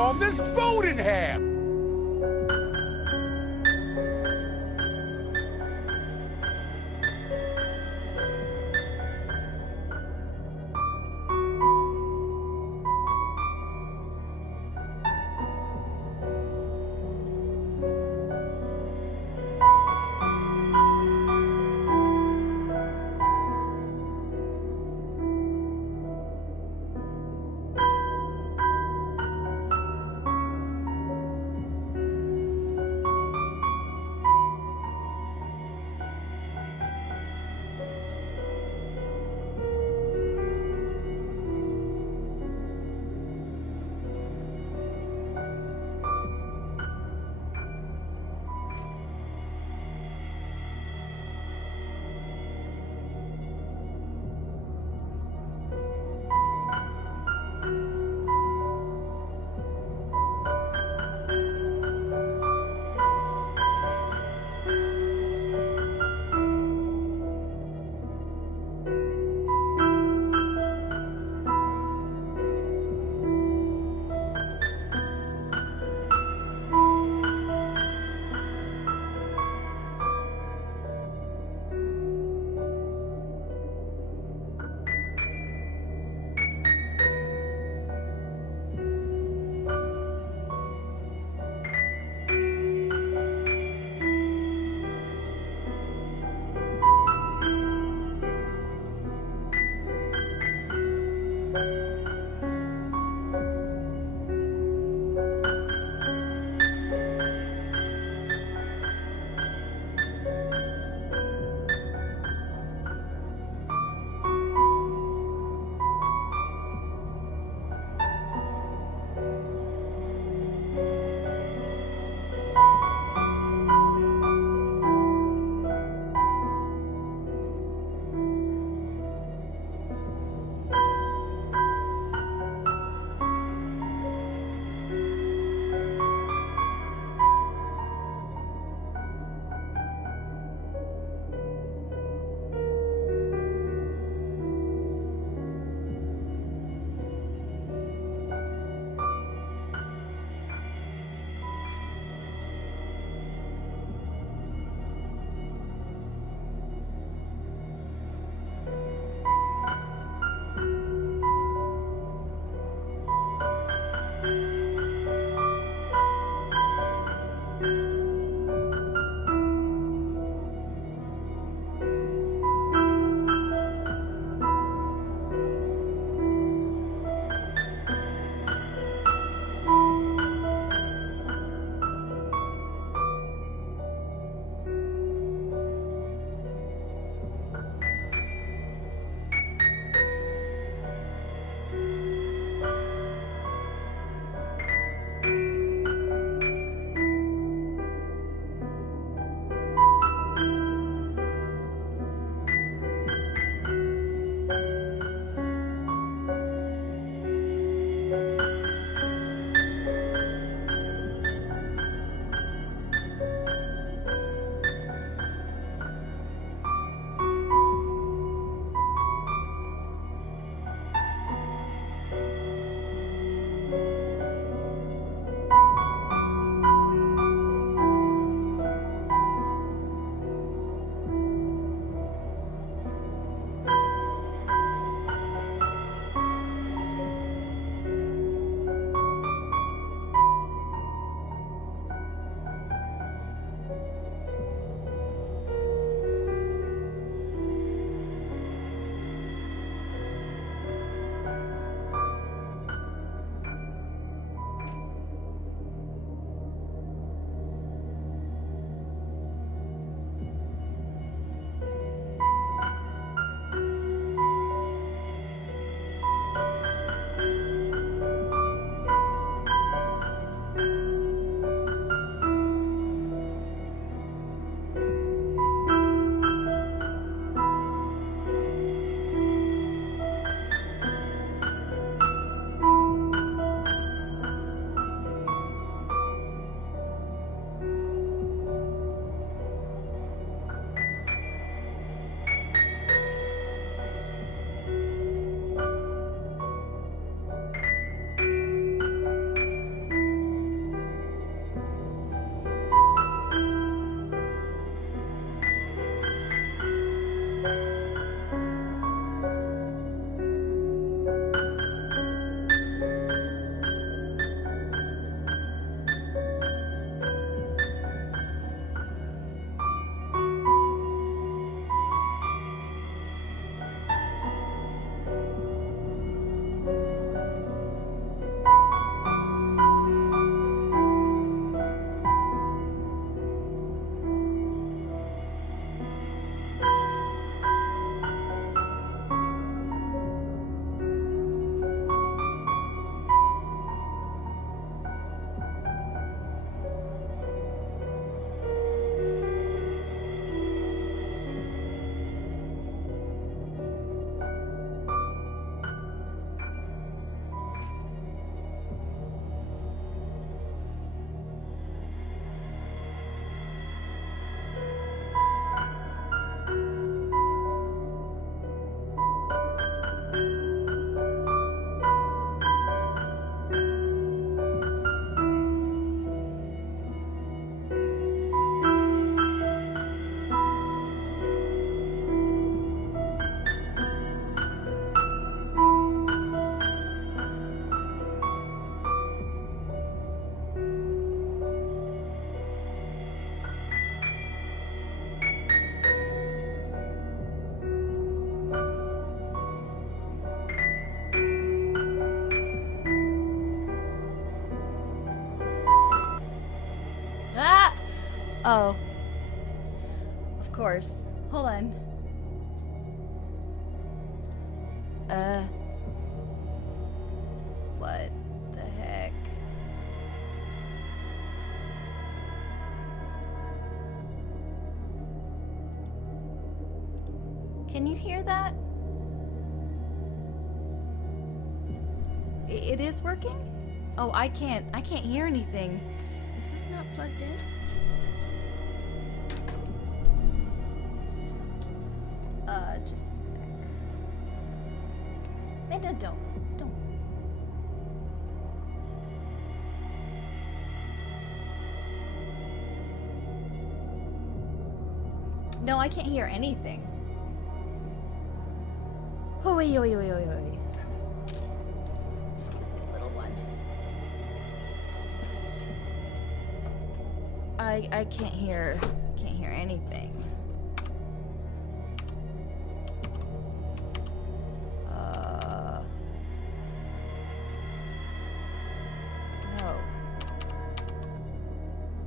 saw this boat in half! on. What the heck? Can you hear that? It is working? Oh, I can't hear anything. Is this not plugged in? Just a sec. Amanda, don't. No, I can't hear anything. Oh, wait. Excuse me, little one. I can't hear anything.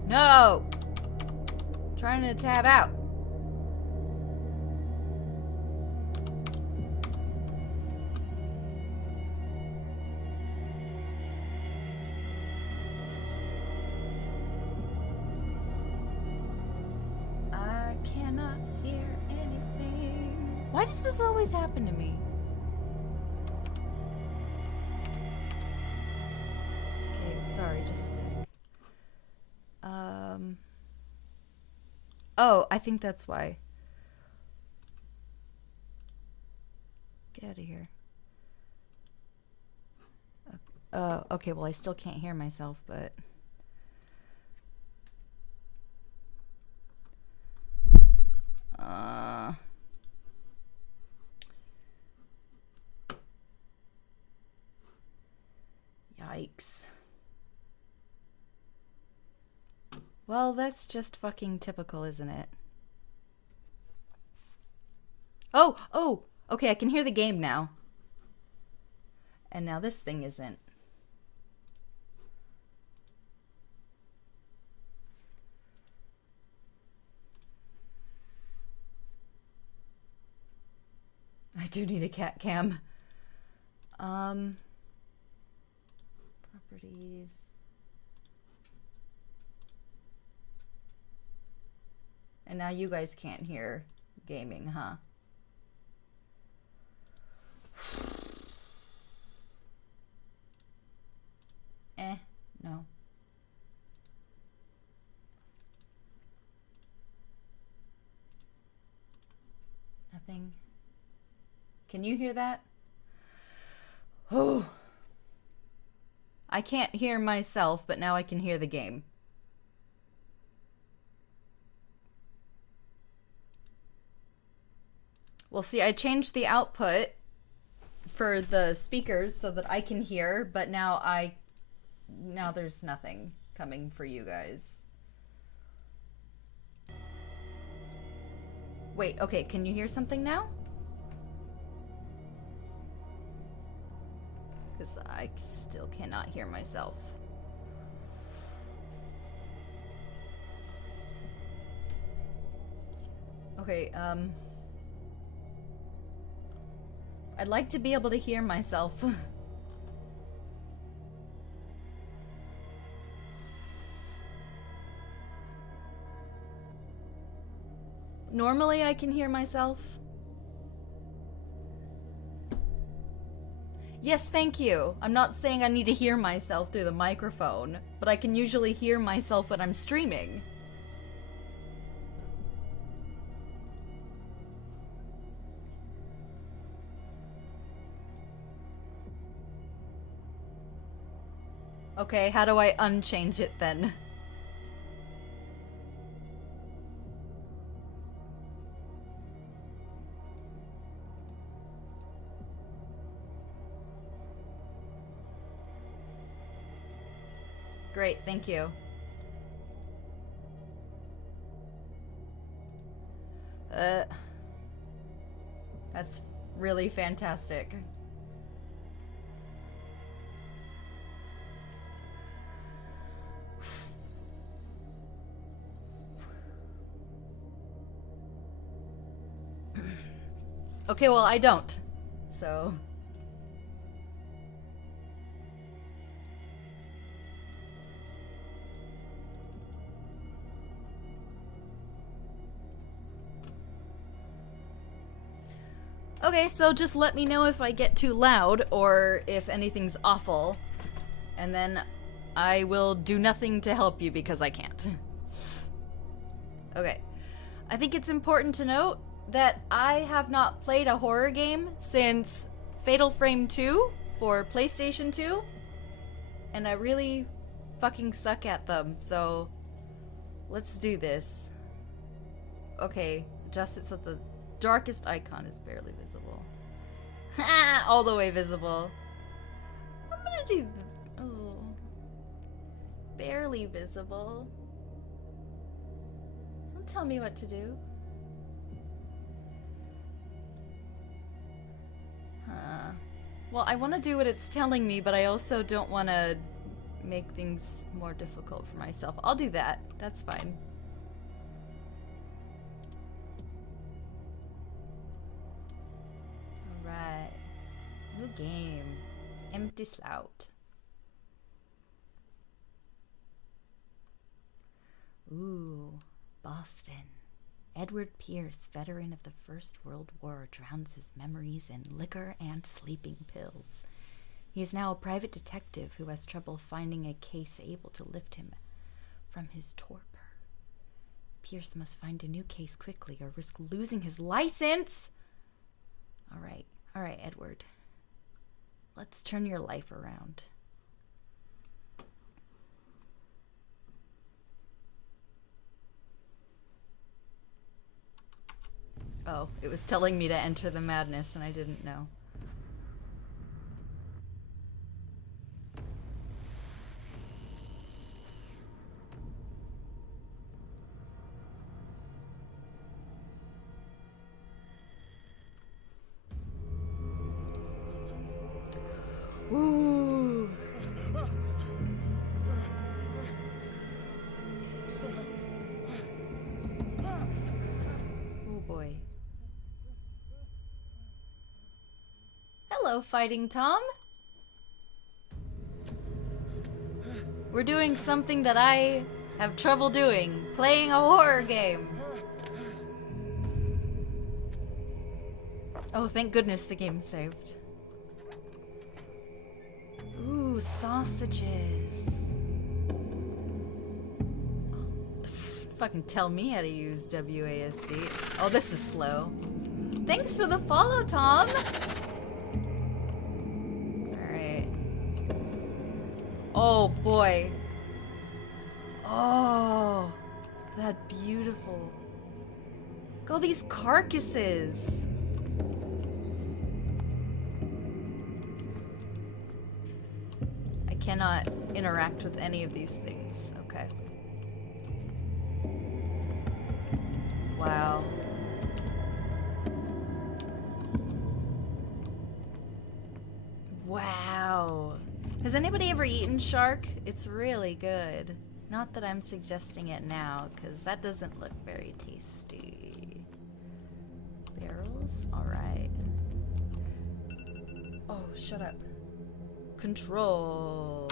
No. Trying to tab out. I cannot hear anything. Why does this always happen to me? Okay, sorry, just a sec. Oh, I think that's why. Get out of here. Okay, well, I still can't hear myself, but... Yikes. Well, that's just fucking typical, isn't it? Oh! Okay, I can hear the game now. And now this thing isn't. I do need a cat cam. Properties. And now you guys can't hear gaming, huh? No. Nothing. Can you hear that? Oh. I can't hear myself, but now I can hear the game. Well, see, I changed the output for the speakers so that I can hear, but now there's nothing coming for you guys. Wait, okay, can you hear something now? Because I still cannot hear myself. Okay, I'd like to be able to hear myself. Normally I can hear myself. Yes, thank you. I'm not saying I need to hear myself through the microphone, but I can usually hear myself when I'm streaming. Okay, how do I unchange it then? Great, thank you. That's really fantastic. Okay, well, I don't. So... Okay, so just let me know if I get too loud or if anything's awful. And then I will do nothing to help you because I can't. Okay. I think it's important to note that I have not played a horror game since Fatal Frame 2 for PlayStation 2. And I really fucking suck at them, so let's do this. Okay, adjust it so the darkest icon is barely visible. All the way visible. I'm gonna do... Oh. Barely visible. Don't tell me what to do. Well, I want to do what it's telling me, but I also don't want to make things more difficult for myself. I'll do that. That's fine. Alright. New game. Empty Slout. Ooh, Boston. Edward Pierce, veteran of the First World War, drowns his memories in liquor and sleeping pills. He is now a private detective who has trouble finding a case able to lift him from his torpor. Pierce must find a new case quickly or risk losing his license. All right, Edward. Let's turn your life around. Oh, it was telling me to enter the madness and I didn't know. Ooh. Oh boy. Hello, Fighting Tom. We're doing something that I have trouble doing, playing a horror game. Oh, thank goodness the game saved. Ooh, sausages. Fucking tell me how to use WASD. Oh, this is slow. Thanks for the follow, Tom. Alright. Oh, boy. Oh, that beautiful. Look at all these carcasses. I cannot interact with any of these things. Okay. Wow. Wow. Has anybody ever eaten shark? It's really good. Not that I'm suggesting it now, because that doesn't look very tasty. Barrels? Alright. Oh, shut up. Control.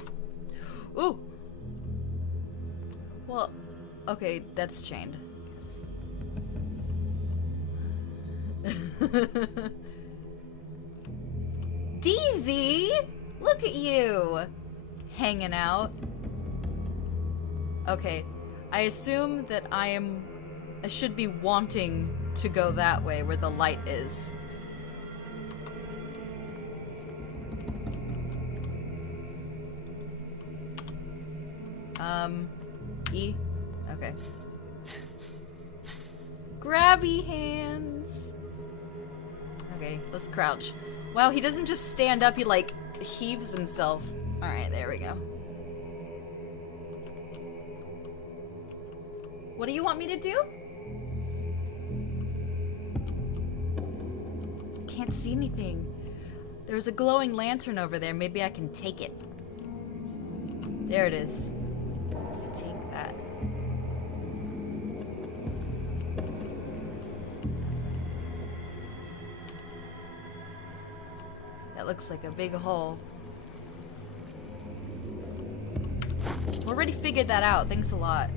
Ooh! Well, okay, that's chained. DZ! Look at you! Hanging out. Okay, I assume that I should be wanting to go that way where the light is. E? Okay. Grabby hands! Okay, let's crouch. Wow, he doesn't just stand up, he like heaves himself. Alright, there we go. What do you want me to do? Can't see anything. There's a glowing lantern over there. Maybe I can take it. There it is. Let's take that. That looks like a big hole. Already figured that out. Thanks a lot.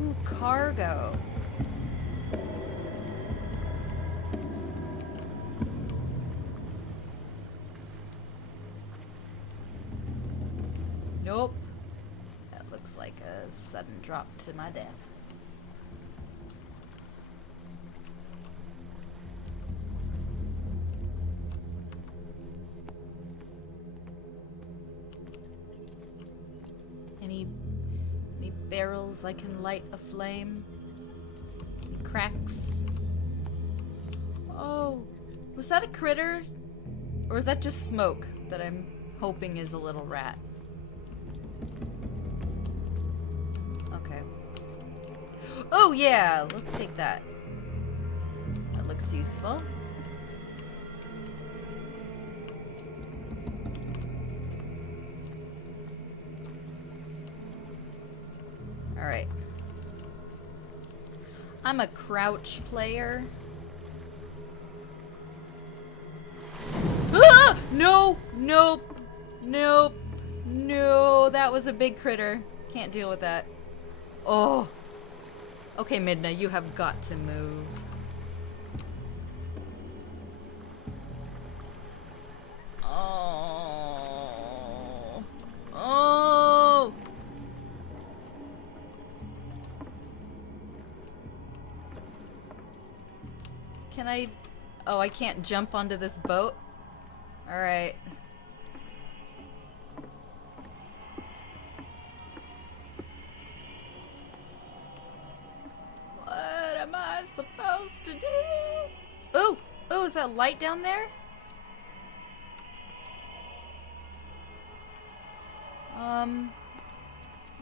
Ooh, cargo. Nope. That looks like a sudden drop to my death. Any barrels I can light a flame? Any cracks? Oh, was that a critter? Or is that just smoke that I'm hoping is a little rat? Okay. Oh yeah, let's take that. That looks useful. Alright. I'm a crouch player. Ah! No! Nope! Nope! No, that was a big critter. Can't deal with that. Oh! Okay, Midna, you have got to move. Oh! Oh! Can I... Oh, I can't jump onto this boat? Alright. What am I supposed to do? Ooh! Ooh, is that light down there?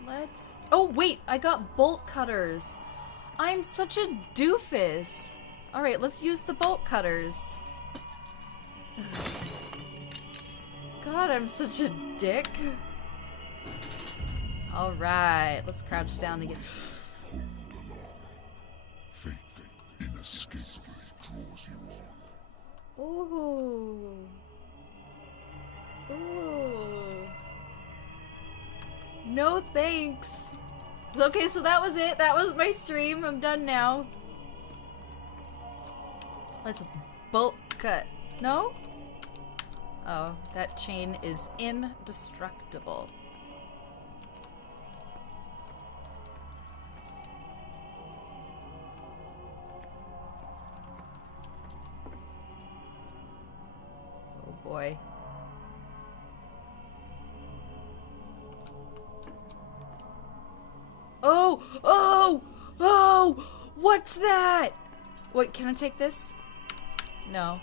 Let's... Oh, wait! I got bolt cutters! I'm such a doofus! Alright, let's use the bolt cutters. God, I'm such a dick. Alright, let's crouch down again. Fate inescapably draws you on. Ooh. Ooh. No thanks. Okay, so that was it. That was my stream. I'm done now. Let's bolt cut. No? Oh, that chain is indestructible. Oh boy. Oh! Oh! Oh! What's that? Wait, can I take this? No.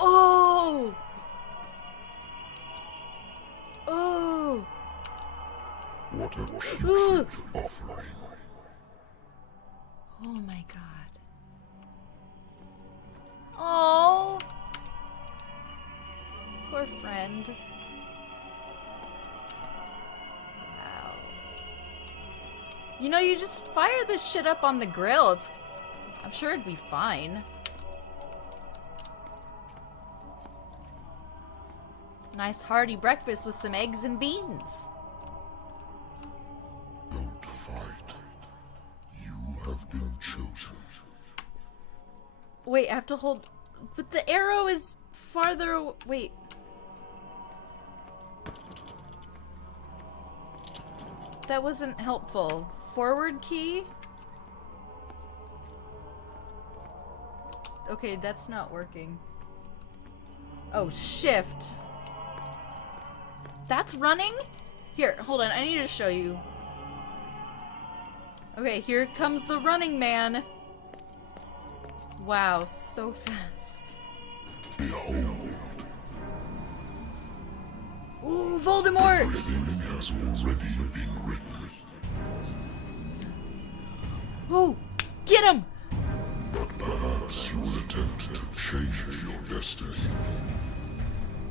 Oh! Oh! What a putrid offering. Oh my god. Oh! Poor friend. Wow. You know, you just fire this shit up on the grill. I'm sure it'd be fine. Nice hearty breakfast with some eggs and beans. Don't fight. You have been chosen. Wait, I have to hold... But the arrow is farther... Wait. That wasn't helpful. Forward key? Okay, that's not working. Oh, shift. That's running? Here, hold on. I need to show you. Okay, here comes the running man. Wow, so fast. Behold. Ooh, Voldemort! Everything has already been written. Oh, get him! But perhaps you will attempt to change your destiny.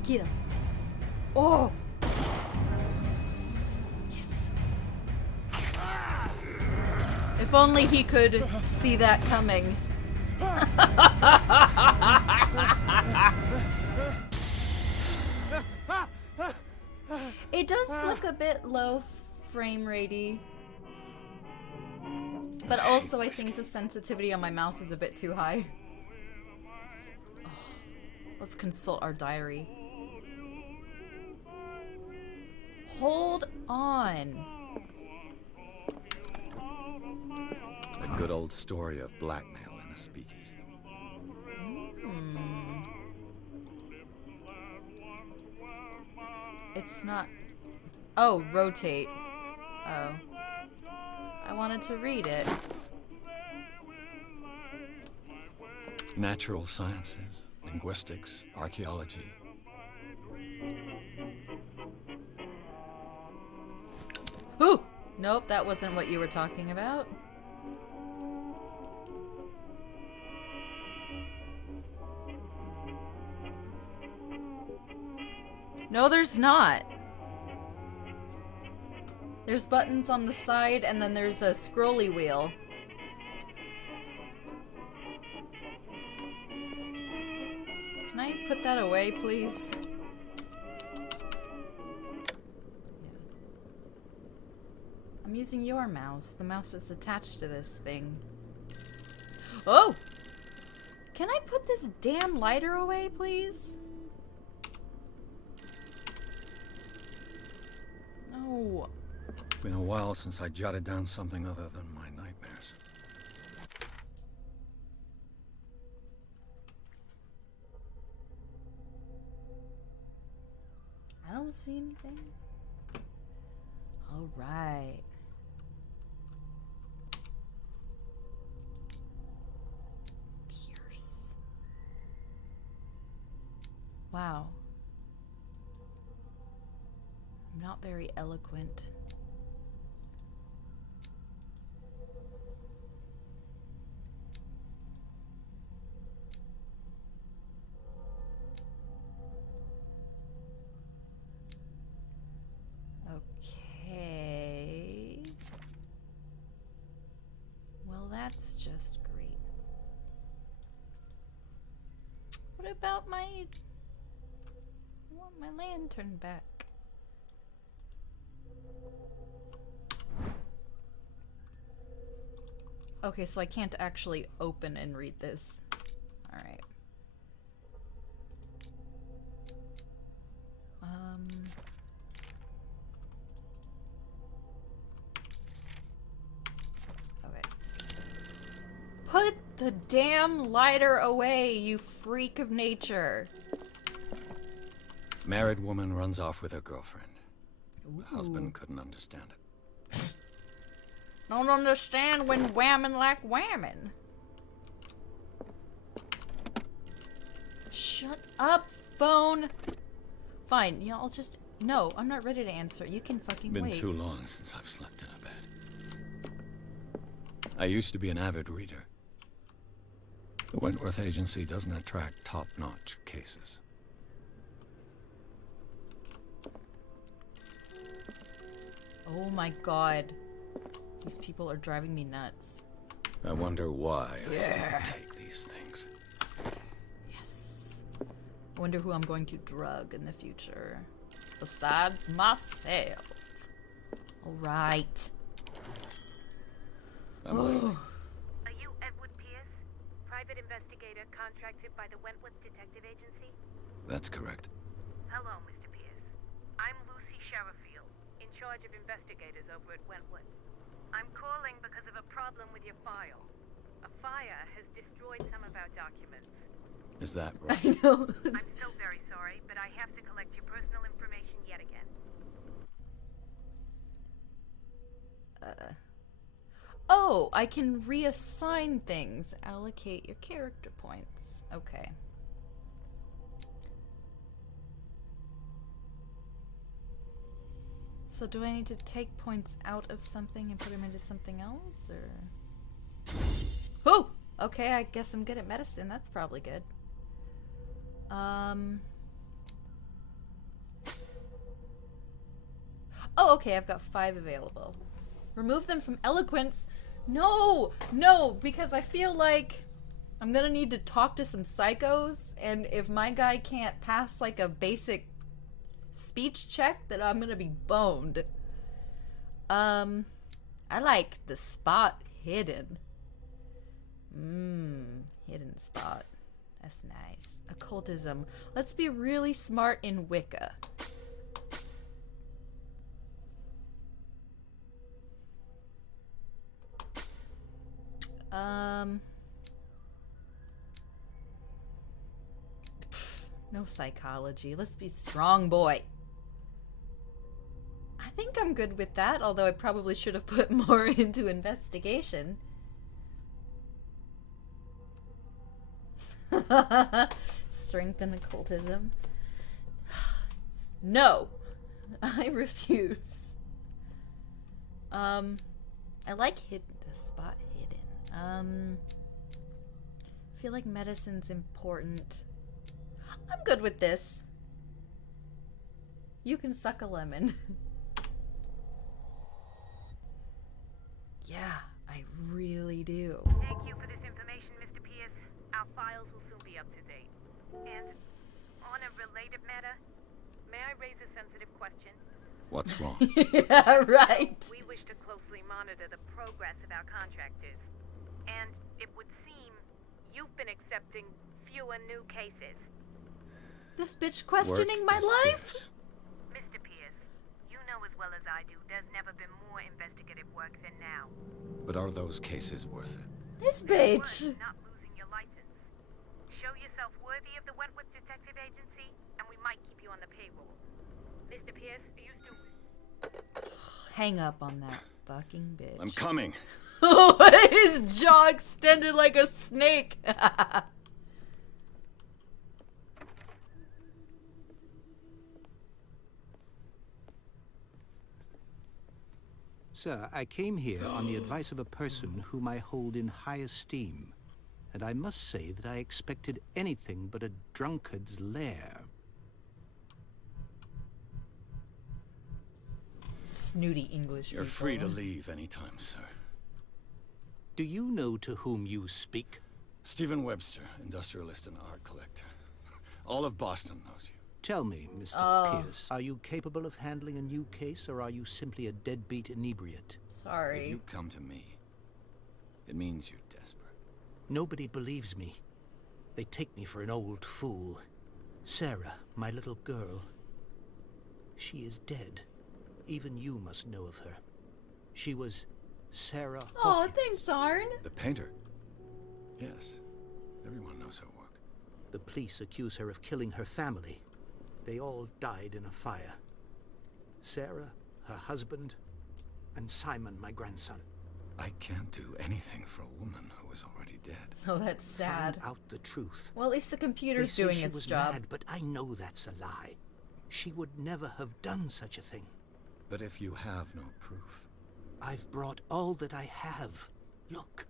Get him. Oh! Yes. If If only he could see that coming. It does look a bit low frame ratey. But also I think the sensitivity on my mouse is a bit too high. Oh, let's consult our diary. Hold on. A good old story of blackmail in a speakeasy. It's not... Oh, rotate. Oh. I wanted to read it. Natural sciences, linguistics, archaeology. Ooh! Nope, that wasn't what you were talking about. No, there's not. There's buttons on the side, and then there's a scrolly wheel. Can I put that away, please? I'm using your mouse, the mouse that's attached to this thing. Oh! Can I put this damn lighter away, please? No. Been a while since I jotted down something other than my nightmares. I don't see anything. All right. Pierce. Wow. I'm not very eloquent. Okay. Well, that's just great. What about my... I want my lantern back. Okay, so I can't actually open and read this. Alright. Okay. Put the damn lighter away, you freak of nature. Married woman runs off with her girlfriend. Ooh. The husband couldn't understand it. Don't understand when whammon like whammon. Shut up, phone. Fine, you know, I'll just... No, I'm not ready to answer. You can fucking Been wait. too long since I've slept in a bed. I used to be an avid reader. The Wentworth Agency doesn't attract top-notch cases. Oh my god. These people are driving me nuts. I wonder why I still take these things. Yes. I wonder who I'm going to drug in the future. Besides myself. Alright. I'm listening. Are you Edward Pierce, private investigator contracted by the Wentworth Detective Agency? That's correct. Hello, Mr. Pierce. I'm Lucy Sherifield, in charge of investigators over at Wentworth. I'm calling because of a problem with your file. A fire has destroyed some of our documents. Is that right? I know. I'm so very sorry, but I have to collect your personal information yet again. Oh, I can reassign things. Allocate your character points. Okay. So do I need to take points out of something and put them into something else, or? Oh! Okay, I guess I'm good at medicine. That's probably good. Oh, okay, I've got 5 available. Remove them from eloquence. No! No, because I feel like I'm gonna need to talk to some psychos, and if my guy can't pass like a basic speech check, then I'm gonna be boned. I like the spot hidden. Hidden spot. That's nice. Occultism. Let's be really smart in Wicca. No psychology. Let's be strong boy. I think I'm good with that, although I probably should have put more into investigation. Strength and occultism. No. I refuse. I like the spot hidden. I feel like medicine's important. I'm good with this. You can suck a lemon. Yeah, I really do. Thank you for this information, Mr. Pierce. Our files will soon be up to date. And on a related matter, may I raise a sensitive question? What's wrong? Yeah, right. We wish to closely monitor the progress of our contractors. And it would seem you've been accepting fewer new cases. This bitch questioning my life? Mr. Pierce, you know as well as I do, there's never been more investigative work than now. But are those cases worth it? This bitch. Worth not losing your license. Show yourself worthy of the Wentworth Detective Agency, and we might keep you on the payroll. Mr. Pierce, are you still... Hang up on that fucking bitch. I'm coming. His jaw extended like a snake. Sir, I came here on the advice of a person whom I hold in high esteem, and I must say that I expected anything but a drunkard's lair. Snooty English You're people. free to leave anytime, sir. Do you know to whom you speak? Stephen Webster, industrialist and art collector. All of Boston knows you. Tell me, Mr. Pierce, are you capable of handling a new case, or are you simply a deadbeat inebriate? If Sorry. you come to me, it means you're desperate. Nobody believes me. They take me for an old fool. Sarah, my little girl, she is dead. Even you must know of her. She was Sarah Oh, Hawkins. thanks, Arn. The painter? Yes. Everyone knows her work. The police accuse her of killing her family. They all died in a fire. Sarah, her husband, and Simon, my grandson. I can't do anything for a woman who is already dead. Oh, that's sad. Find out the truth. Well, at least the They computer's say doing she its was job. mad, but I know that's a lie. She would never have done such a thing. But if you have no proof... I've brought all that I have. Look.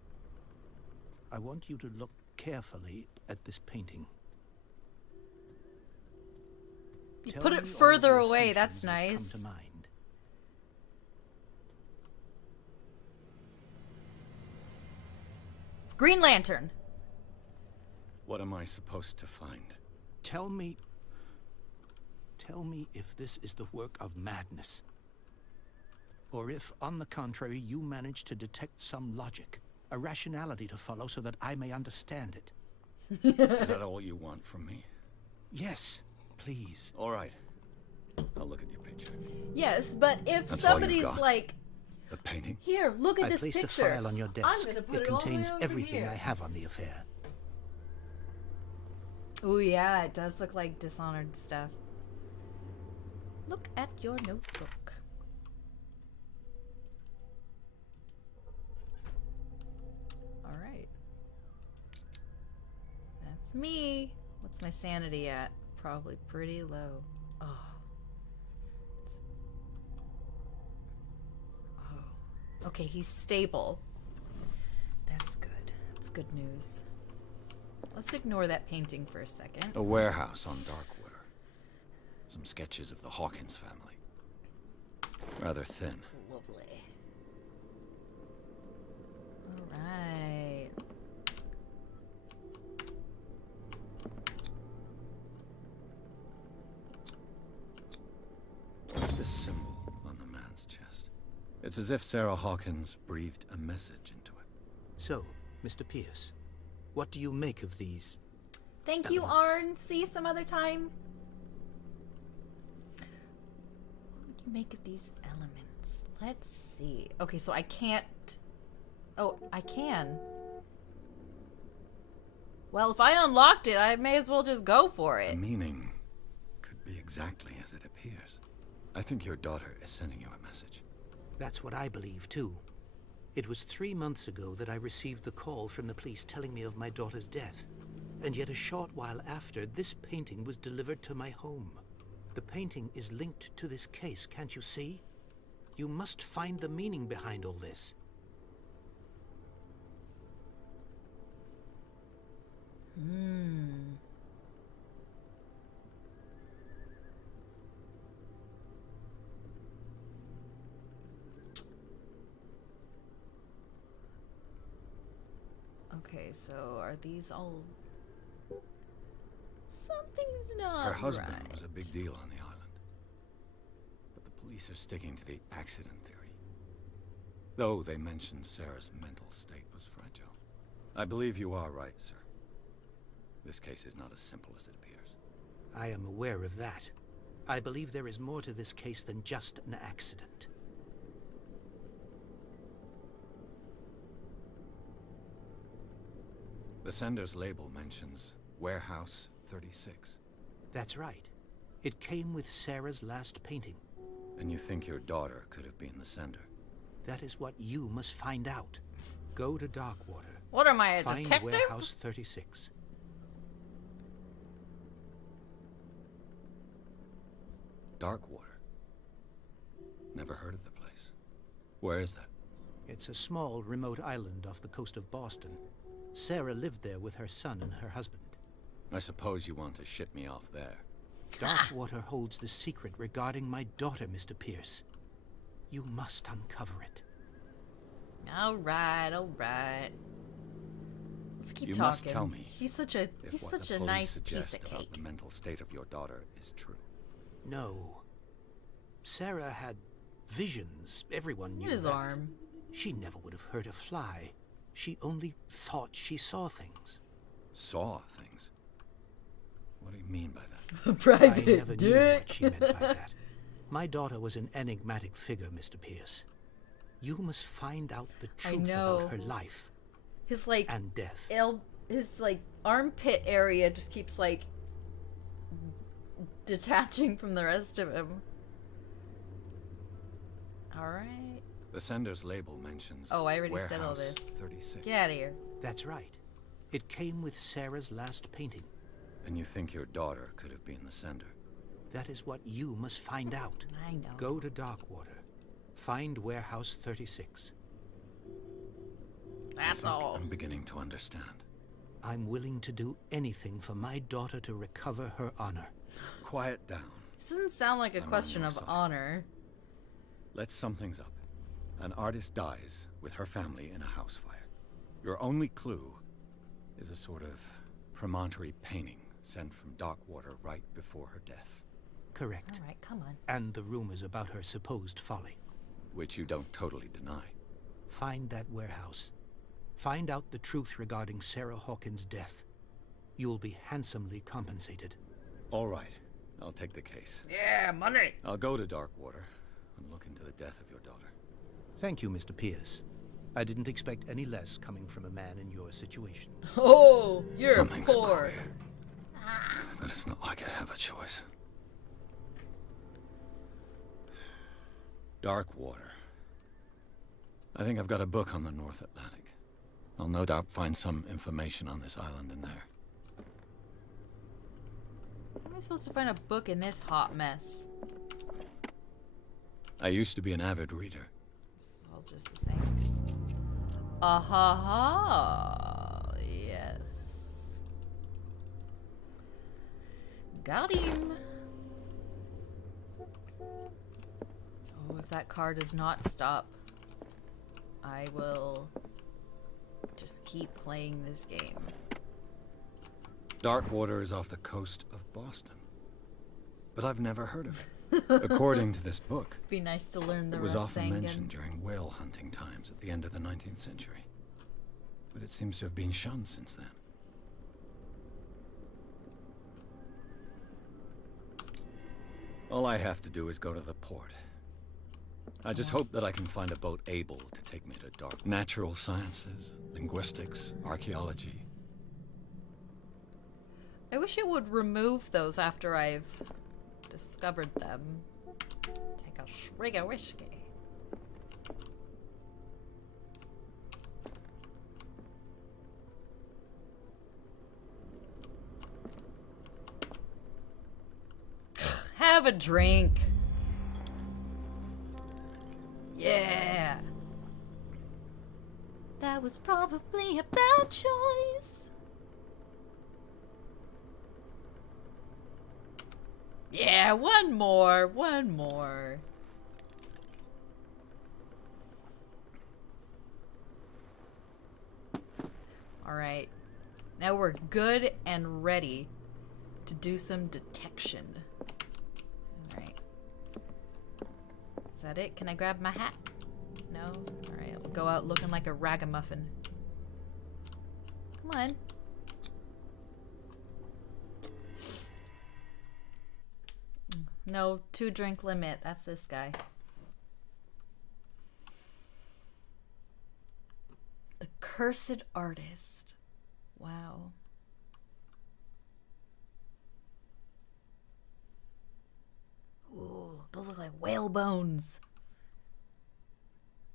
I want you to look carefully at this painting. You Tell put me it all further the away, that's assumptions that nice. come to mind. Green Lantern. What am I supposed to find? Tell me if this is the work of madness. Or if, on the contrary, you manage to detect some logic, a rationality to follow so that I may understand it. Is that all you want from me? Yes, please. All right. I'll look at your picture. Yes, but if That's all you've somebody's got? like, The painting? here, look at I this placed picture. a file on your desk. I'm gonna put It it all the way contains over everything here. I have on the affair. Oh yeah, it does look like Dishonored stuff. Look at your notebook. Alright. That's me. What's my sanity at? Probably pretty low. Oh. Oh. Okay, he's stable. That's good. That's good news. Let's ignore that painting for a second. A warehouse on Darkwater. Some sketches of the Hawkins family. Rather thin. Lovely. Alright. What's this symbol on the man's chest? It's as if Sarah Hawkins breathed a message into it. So, Mr. Pierce, what do you make of these? Thank you, elements? Arn. See you some other time. What do you make of these elements? Let's see. Okay, so I can't... Oh, I can. Well, if I unlocked it, I may as well just go for The it. meaning could be exactly as it appears. I think your daughter is sending you a message. That's what I believe, too. It was 3 months ago that I received the call from the police telling me of my daughter's death. And yet a short while after, this painting was delivered to my home. The painting is linked to this case, can't you see? You must find the meaning behind all this. Okay, so are these all... Something's not Her husband right. was a big deal on the island. But the police are sticking to the accident theory. Though they mentioned Sarah's mental state was fragile. I believe you are right, sir. This case is not as simple as it appears. I am aware of that. I believe there is more to this case than just an accident. The sender's label mentions Warehouse 36. That's right. It came with Sarah's last painting. And you think your daughter could have been the sender? That is what you must find out. Go to Darkwater. What am I, a Find detective? Warehouse 36. Darkwater. Never heard of the place. Where is that? It's a small, remote island off the coast of Boston. Sarah lived there with her son and her husband. I suppose you want to ship me off there. Darkwater holds the secret regarding my daughter, Mr. Pierce. You must uncover it. Alright, alright. Let's keep You talking. must tell me He's such a if what such the a police nice suggest piece of about cake. the mental state of your daughter is true. No. Sarah had visions. Everyone knew His that. arm. She never would have hurt a fly. She only thought she saw things. Saw things? What do you mean by that? I never knew what she meant by that. My daughter was an enigmatic figure, Mr. Pierce. You must find out the truth know. about her life His like and death. his like armpit area just keeps like detaching from the rest of him. Alright. The sender's label mentions Oh, I already said all Warehouse this. 36. Get out of here. That's right. It came with Sarah's last painting. And you think your daughter could have been the sender? That is what you must find out. I know. Go to Darkwater. Find Warehouse 36. I That's think all. I'm beginning to understand. I'm willing to do anything for my daughter to recover her honor. Quiet down. This doesn't sound like a I'm on question your of side. honor. Let's sum things up. An artist dies with her family in a house fire. Your only clue is a sort of promontory painting sent from Darkwater right before her death, Correct. Alright, come on. And the rumors about her supposed folly. which you don't totally deny. Find that warehouse. Find out the truth regarding Sarah Hawkins' death. You'll be handsomely compensated. All right, I'll take the case. Yeah, money. I'll go to Darkwater and look into the death of your daughter. Thank you, Mr. Pierce. I didn't expect any less coming from a man in your situation. Oh, you're Cummings poor. Courier. But it's not like I have a choice. Darkwater. I think I've got a book on the North Atlantic. I'll no doubt find some information on this island in there. How am I supposed to find a book in this hot mess? I used to be an avid reader. This is all just the same. Ah-ha-ha. Yes. Got him. Oh, if that car does not stop, I will just keep playing this game. Darkwater is off the coast of Boston. But I've never heard of it. According to this book, Be nice to learn the it was often Rasengan. mentioned during whale hunting times at the end of the 19th century. But it seems to have been shunned since then. All I have to do is go to the port. I just hope that I can find a boat able to take me to dark natural sciences, linguistics, archaeology. I wish it would remove those after I've discovered them. Take a swig of whiskey. Have a drink. Yeah. That was probably a bad choice. Yeah, one more. All right. Now we're good and ready to do some detection. All right. Is that it? Can I grab my hat? No? All right, I'll go out looking like a ragamuffin. Come on. No, 2-drink limit. That's this guy. The Cursed Artist. Wow. Ooh, those look like whale bones.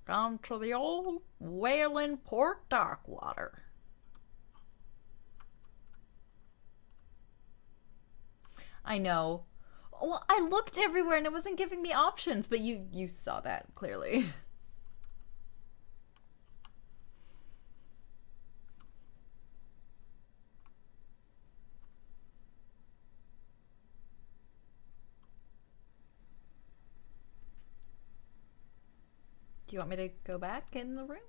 Gone to the old whaling port Darkwater. I know. Well, I looked everywhere and it wasn't giving me options, but you saw that clearly. Do you want me to go back in the room?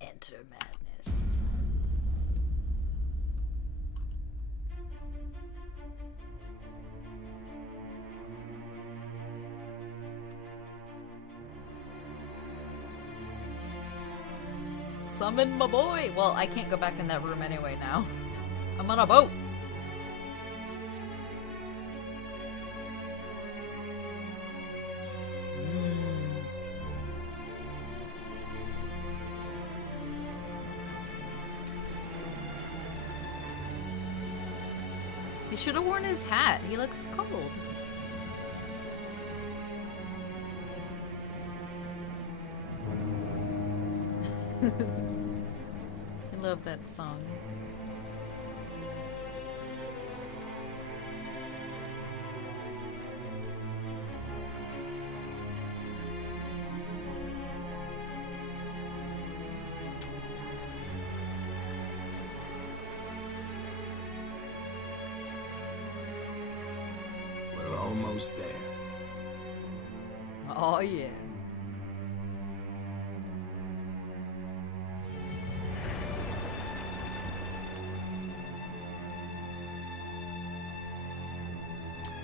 Enter madness. Summon my boy! Well, I can't go back in that room anyway now. I'm on a boat! He should have worn his hat. He looks cold. I love that song. We're almost there. Oh yeah.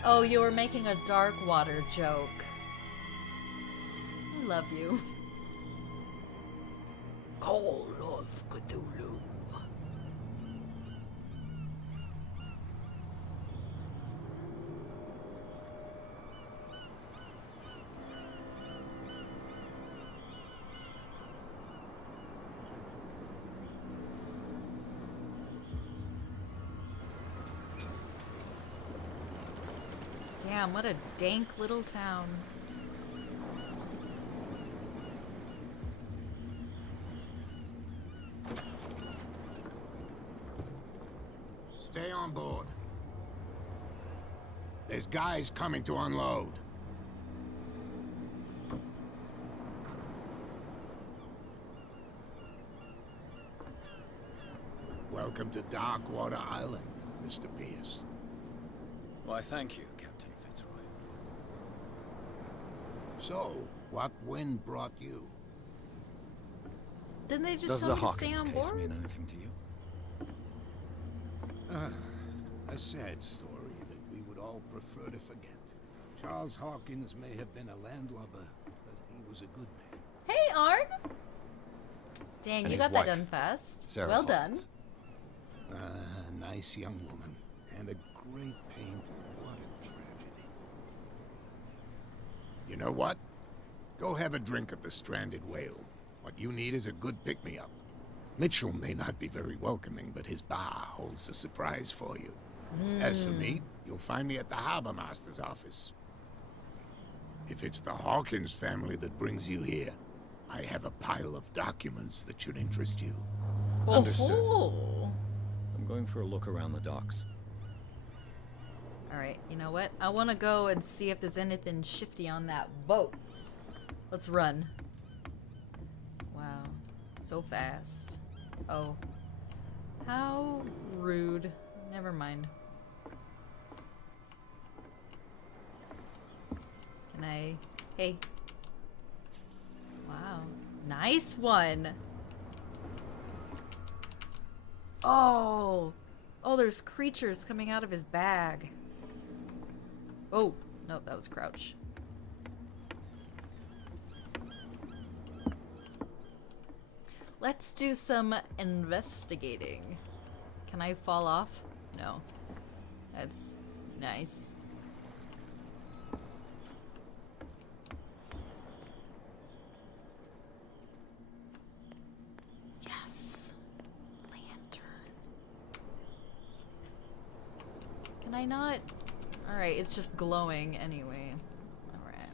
Oh, you were making a Darkwater joke. I love you. Call of Cthulhu. Damn, what a dank little town. Stay on board. There's guys coming to unload. Welcome to Darkwater Island, Mr. Pierce. Why, thank you, Captain Fitzroy. So, what wind brought you? Didn't they just Does tell the me to stay Hawkins on case board? mean anything to you? A sad story that we would all prefer to forget. Charles Hawkins may have been a landlubber, but he was a good man. Hey, Arn! Dang, And you his got wife, that done fast. Sarah Well Hawkins. done. A nice young woman, and a great painter. What a tragedy. You know what? Go have a drink at the Stranded Whale. What you need is a good pick-me-up. Mitchell may not be very welcoming, but his bar holds a surprise for you. As for me, you'll find me at the Harbor Master's office. If it's the Hawkins family that brings you here, I have a pile of documents that should interest you. Understood. Oh. I'm going for a look around the docks. Alright, you know what? I want to go and see if there's anything shifty on that boat. Let's run. Wow. So fast. Oh. How rude. Never mind. Can I... Hey. Wow. Nice one. Oh. Oh, there's creatures coming out of his bag. Oh. No, that was Crouch. Let's do some investigating. Can I fall off? No. That's nice. Yes. Lantern. Can I not? Alright, it's just glowing anyway. Alright.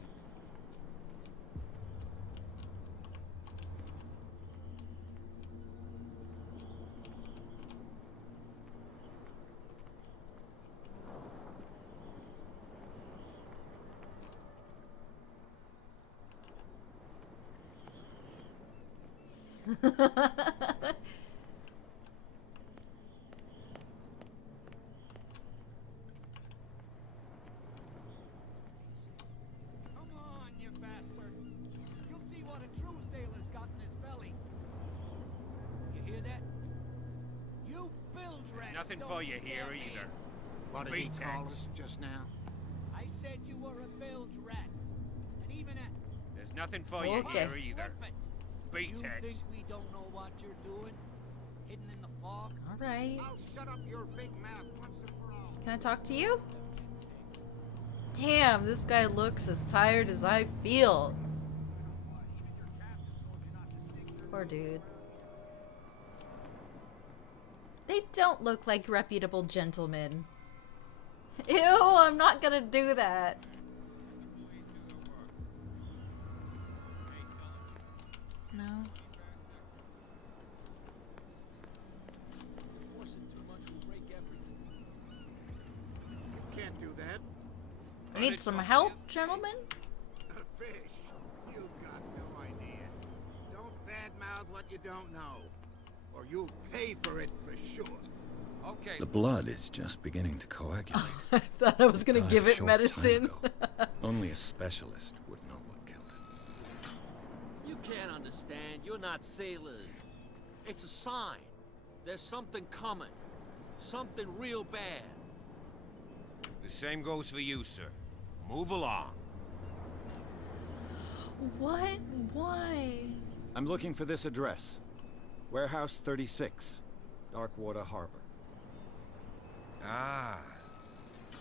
Come on, you bastard! You'll see what a true sailor's got in his belly. You hear that? You bilge rats Nothing don't for you scare here me. either. What did he call us just now? I said you were a bilge rat. And even at... There's nothing for you Okay. here either. Flip it. Beat You it. think we don't know what you're doing? Hidden in the fog? Alright. I'll shut up your big mouth once and for all. Can I talk to you? Damn, this guy looks as tired as I feel. Poor dude. They don't look like reputable gentlemen. Ew, I'm not gonna do that. No. Forcing too much will break everything. Can't do that. I need some help, gentlemen? A fish. You've got no idea. Don't badmouth what you don't know, or you'll pay for it for sure. Okay. The blood is just beginning to coagulate. I thought I was gonna Died give a it short time medicine. ago. Only a specialist would know what killed him. You can't understand. You're not sailors. It's a sign. There's something coming. Something real bad. The same goes for you, sir. Move along. What? Why? I'm looking for this address. Warehouse 36, Darkwater Harbor. Ah.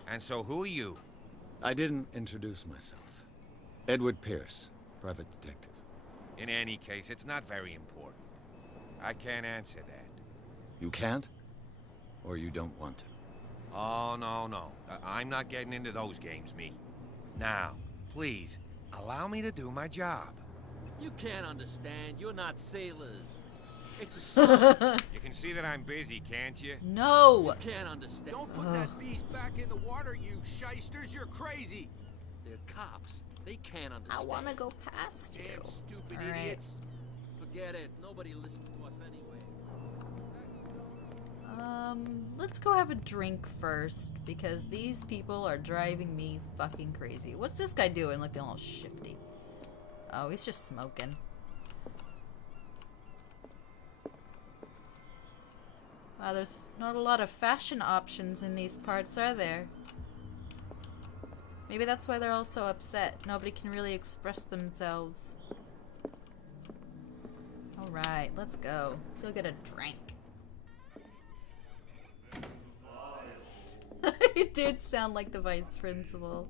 And so who are you? I didn't introduce myself. Edward Pierce, private detective. In any case, it's not very important. I can't answer that. You can't? Or you don't want to? Oh, no. I'm not getting into those games, me. Now, please, allow me to do my job. You can't understand. You're not sailors. It's a sign. You can see that I'm busy, can't you? No. You can't understand. Don't put that beast back in the water, you shysters. You're crazy. They're cops. They can't I understand. want to go past you. Damn stupid All right. idiots. Forget it. Nobody listens to us anyway. Let's go have a drink first, because these people are driving me fucking crazy. What's this guy doing looking all shifty? Oh, he's just smoking. Wow, there's not a lot of fashion options in these parts, are there? Maybe that's why they're all so upset. Nobody can really express themselves. Alright, let's go. Let's go get a drink. It did sound like the vice principal.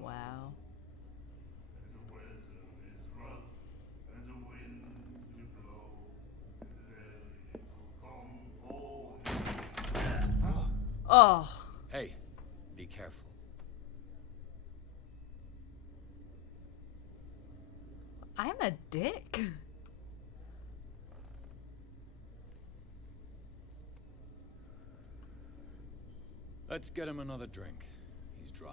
Wow. Oh. Hey, be careful. I'm a dick. Let's get him another drink. He's dry.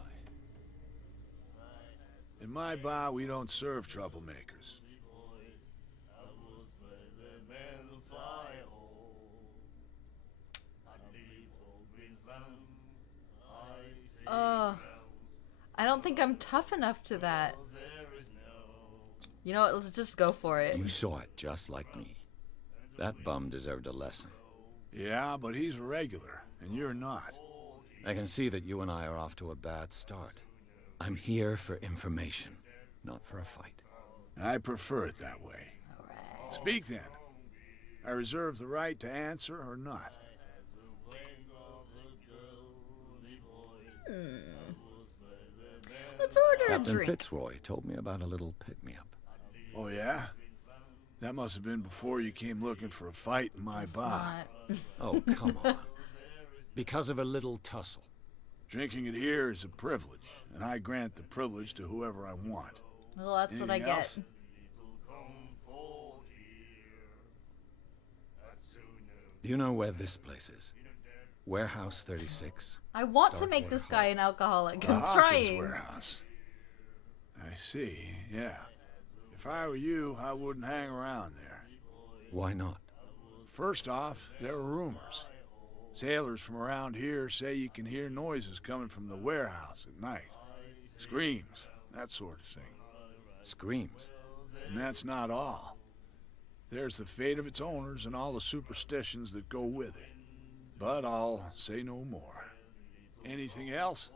In my bar, we don't serve troublemakers. I don't think I'm tough enough to that. You know what? Let's just go for it. You saw it just like me. That bum deserved a lesson. Yeah, but he's a regular, and you're not. I can see that you and I are off to a bad start. I'm here for information, not for a fight. I prefer it that way. Speak then. I reserve the right to answer or not. Let's order Captain a drink. Fitzroy told me about a little pick-me-up. Oh, yeah? That must have been before you came looking for a fight in my bar. Oh, come on. Because of a little tussle. Drinking it here is a privilege, and I grant the privilege to whoever I want. Well, that's what I Anything get. else? Do you know where this place is? Warehouse 36. I want to Dark make this water guy an alcoholic. The I'm Hawkins trying. warehouse. I see, yeah. If I were you, I wouldn't hang around there. Why not? First off, there are rumors. Sailors from around here say you can hear noises coming from the warehouse at night. Screams, that sort of thing. Screams. And that's not all. There's the fate of its owners and all the superstitions that go with it. But I'll say no more. Anything else?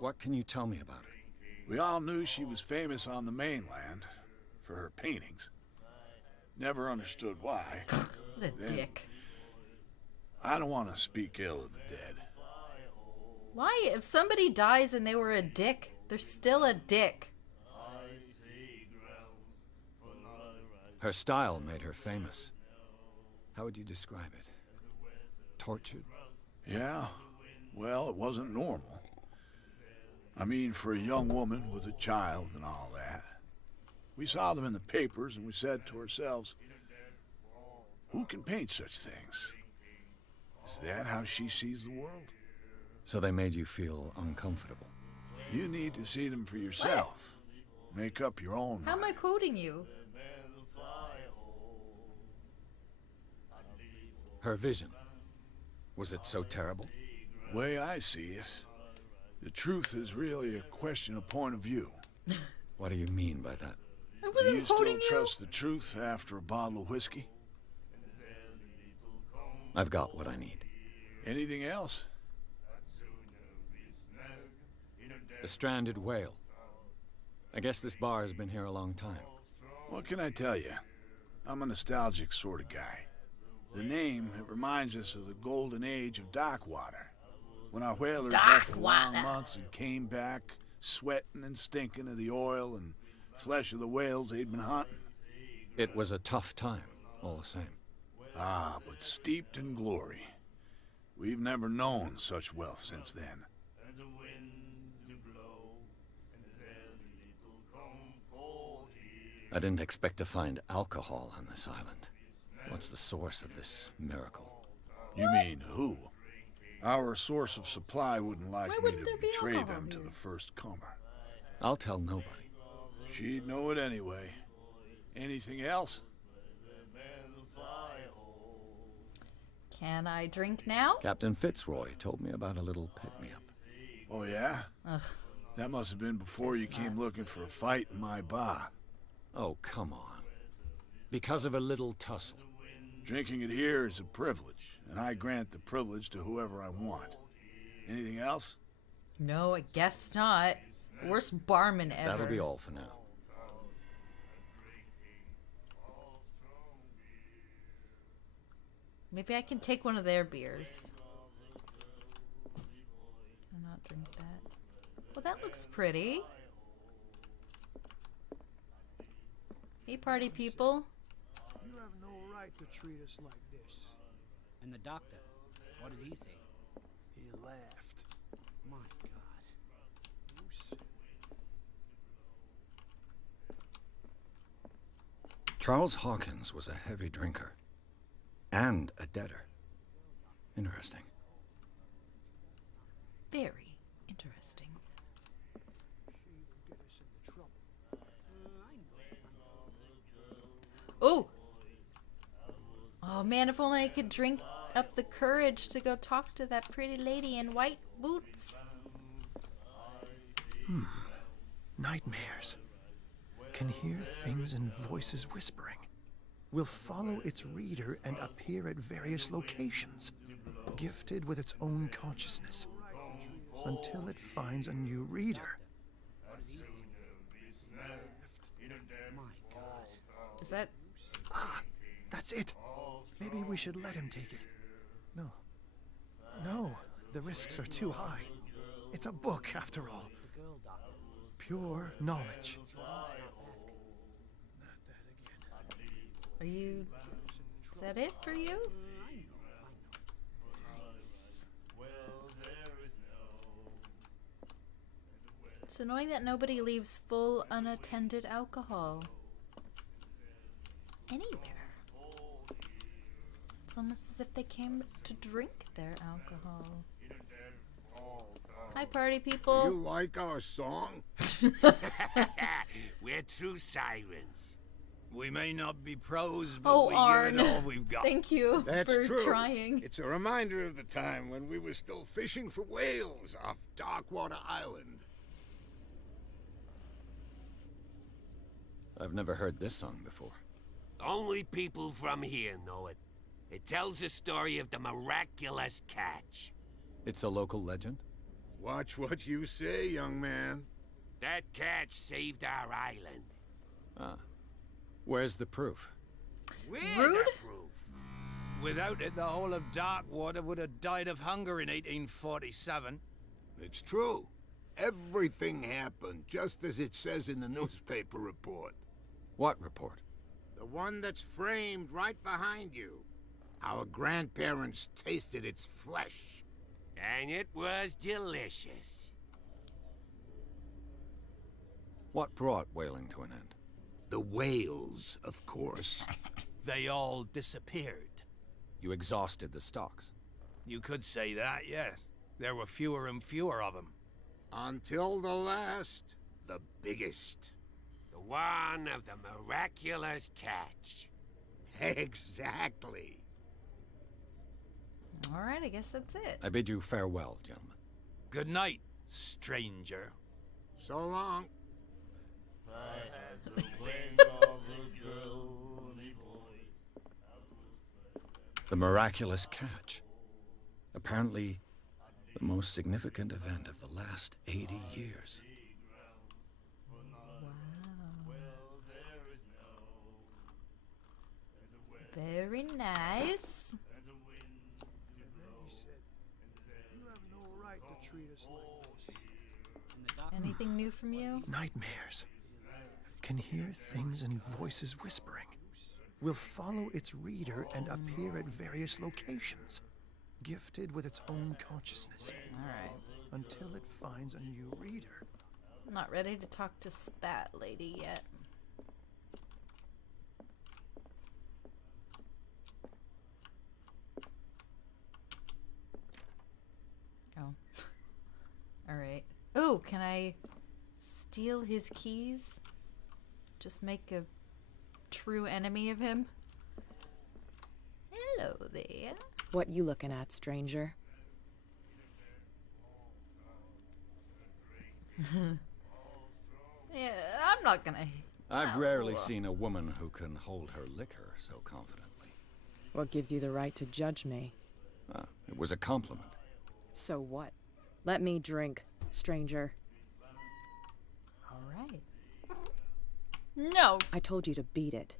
What can you tell me about it? We all knew she was famous on the mainland for her paintings. Never understood why. What a Then- dick. I don't want to speak ill of the dead. Why? If somebody dies and they were a dick, they're still a dick. Her style made her famous. How would you describe it? Tortured? Yeah, well, it wasn't normal. I mean, for a young woman with a child and all that. We saw them in the papers and we said to ourselves, who can paint such things? Is that how she sees the world? So they made you feel uncomfortable. You need to see them for yourself. Make up your own How am I mind. quoting you? Her vision. Was it so terrible? Way I see it, the truth is really a question of point of view. What do you mean by that? I Do wasn't you still quoting you. trust the truth after a bottle of whiskey? I've got what I need. Anything else? The stranded whale. I guess this bar has been here a long time. What can I tell you? I'm a nostalgic sort of guy. The name, it reminds us of the golden age of dock water. When our whalers left for long months and came back, sweating and stinking of the oil and flesh of the whales they'd been hunting. It was a tough time, all the same. Ah, but steeped in glory. We've never known such wealth since then. I didn't expect to find alcohol on this island. What's the source of this miracle? You mean who? Our source of supply wouldn't like Why me wouldn't to there be betray alcohol them to here? the first comer. I'll tell nobody. She'd know it anyway. Anything else? Can I drink now? Captain Fitzroy told me about a little pick-me-up. Oh, yeah? Ugh. That must have been before you came looking for a fight in my bar. Oh, come on. Because of a little tussle. Drinking it here is a privilege, and I grant the privilege to whoever I want. Anything else? No, I guess not. Worst barman ever. That'll be all for now. Maybe I can take one of their beers. Can I not drink that? Well, that looks pretty. Hey, party people. You have no right to treat us like this. And the doctor, what did he say? He laughed. My God. You said Charles Hawkins was a heavy drinker. And a debtor. Interesting. Very interesting. she would get us into trouble. Oh! Oh man, if only I could drink up the courage to go talk to that pretty lady in white boots. Nightmares. Can hear things and voices whispering. Will follow its reader and appear at various locations, gifted with its own consciousness, until it finds a new reader. My God. Is that... That's it. Maybe we should let him take it. No. No, the risks are too high. It's a book, after all. The girl doctor. Pure knowledge. Are you... Is that it for you? It's annoying that nobody leaves full unattended alcohol anywhere. It's almost as if they came to drink their alcohol. Hi, party people. You like our song? We're true sirens. We may not be pros, but Oh, we Arn. give it all we've got. Thank you That's for true. trying. It's a reminder of the time when we were still fishing for whales off Darkwater Island. I've never heard this song before. Only people from here know it. It tells the story of the miraculous catch. It's a local legend? Watch what you say, young man. That catch saved our island. Ah. Where's the proof? We're Rude? the proof. Without it, the whole of Darkwater would have died of hunger in 1847. It's true. Everything happened just as it says in the newspaper report. What report? The one that's framed right behind you. Our grandparents tasted its flesh. And it was delicious. What brought whaling to an end? The whales, of course. They all disappeared. You exhausted the stocks. You could say that, yes. There were fewer and fewer of them. Until the last, the biggest. The one of the miraculous catch. Exactly. Alright, I guess that's it. I bid you farewell, gentlemen. Good night, stranger. So long. The miraculous catch. Apparently, the most significant event of the last 80 years. Very nice. And then he said, you have no right to treat us like this. And the doctor. Anything new from you? Nightmares. Can hear things and voices whispering. Will follow its reader and appear at various locations, gifted with its own consciousness, Alright. until it finds a new reader. I'm not ready to talk to Spat Lady yet. Oh. Alright. Oh, can I steal his keys? Just make a true enemy of him? Hello there. What you looking at, stranger? Yeah, I'm not gonna... I've rarely seen a woman who can hold her liquor so confidently. What gives you the right to judge me? Ah, it was a compliment. So what? Let me drink, stranger. All right. No. I told you to beat it.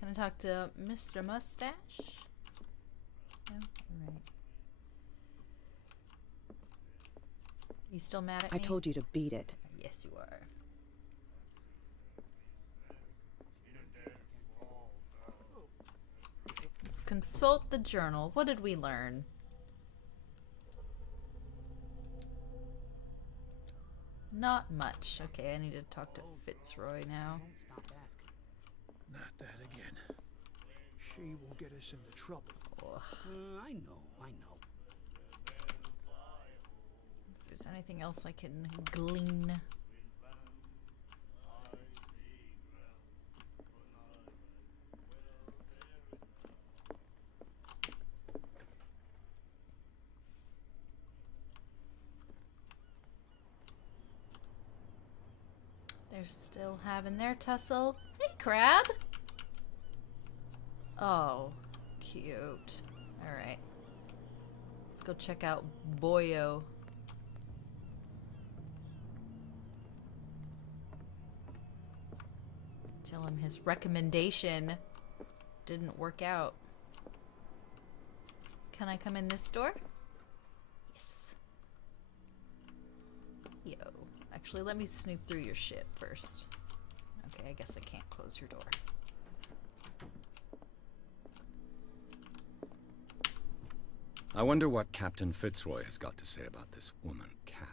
Can I talk to Mr. Mustache? No? All right. You still mad at me? I told you to beat it. Yes, you are. Let's consult the journal. What did we learn? Not much. Okay, I need to talk to Fitzroy now. Don't stop asking. Not that again. She will get us into trouble. Ugh. I know. If there's anything else I can glean. They're still having their tussle. Hey, Crab! Oh, cute. Alright. Let's go check out Boyo. Tell him his recommendation didn't work out. Can I come in this door? Yes. Yo. Actually, let me snoop through your ship first. Okay, I guess I can't close your door. I wonder what Captain Fitzroy has got to say about this woman, Cat.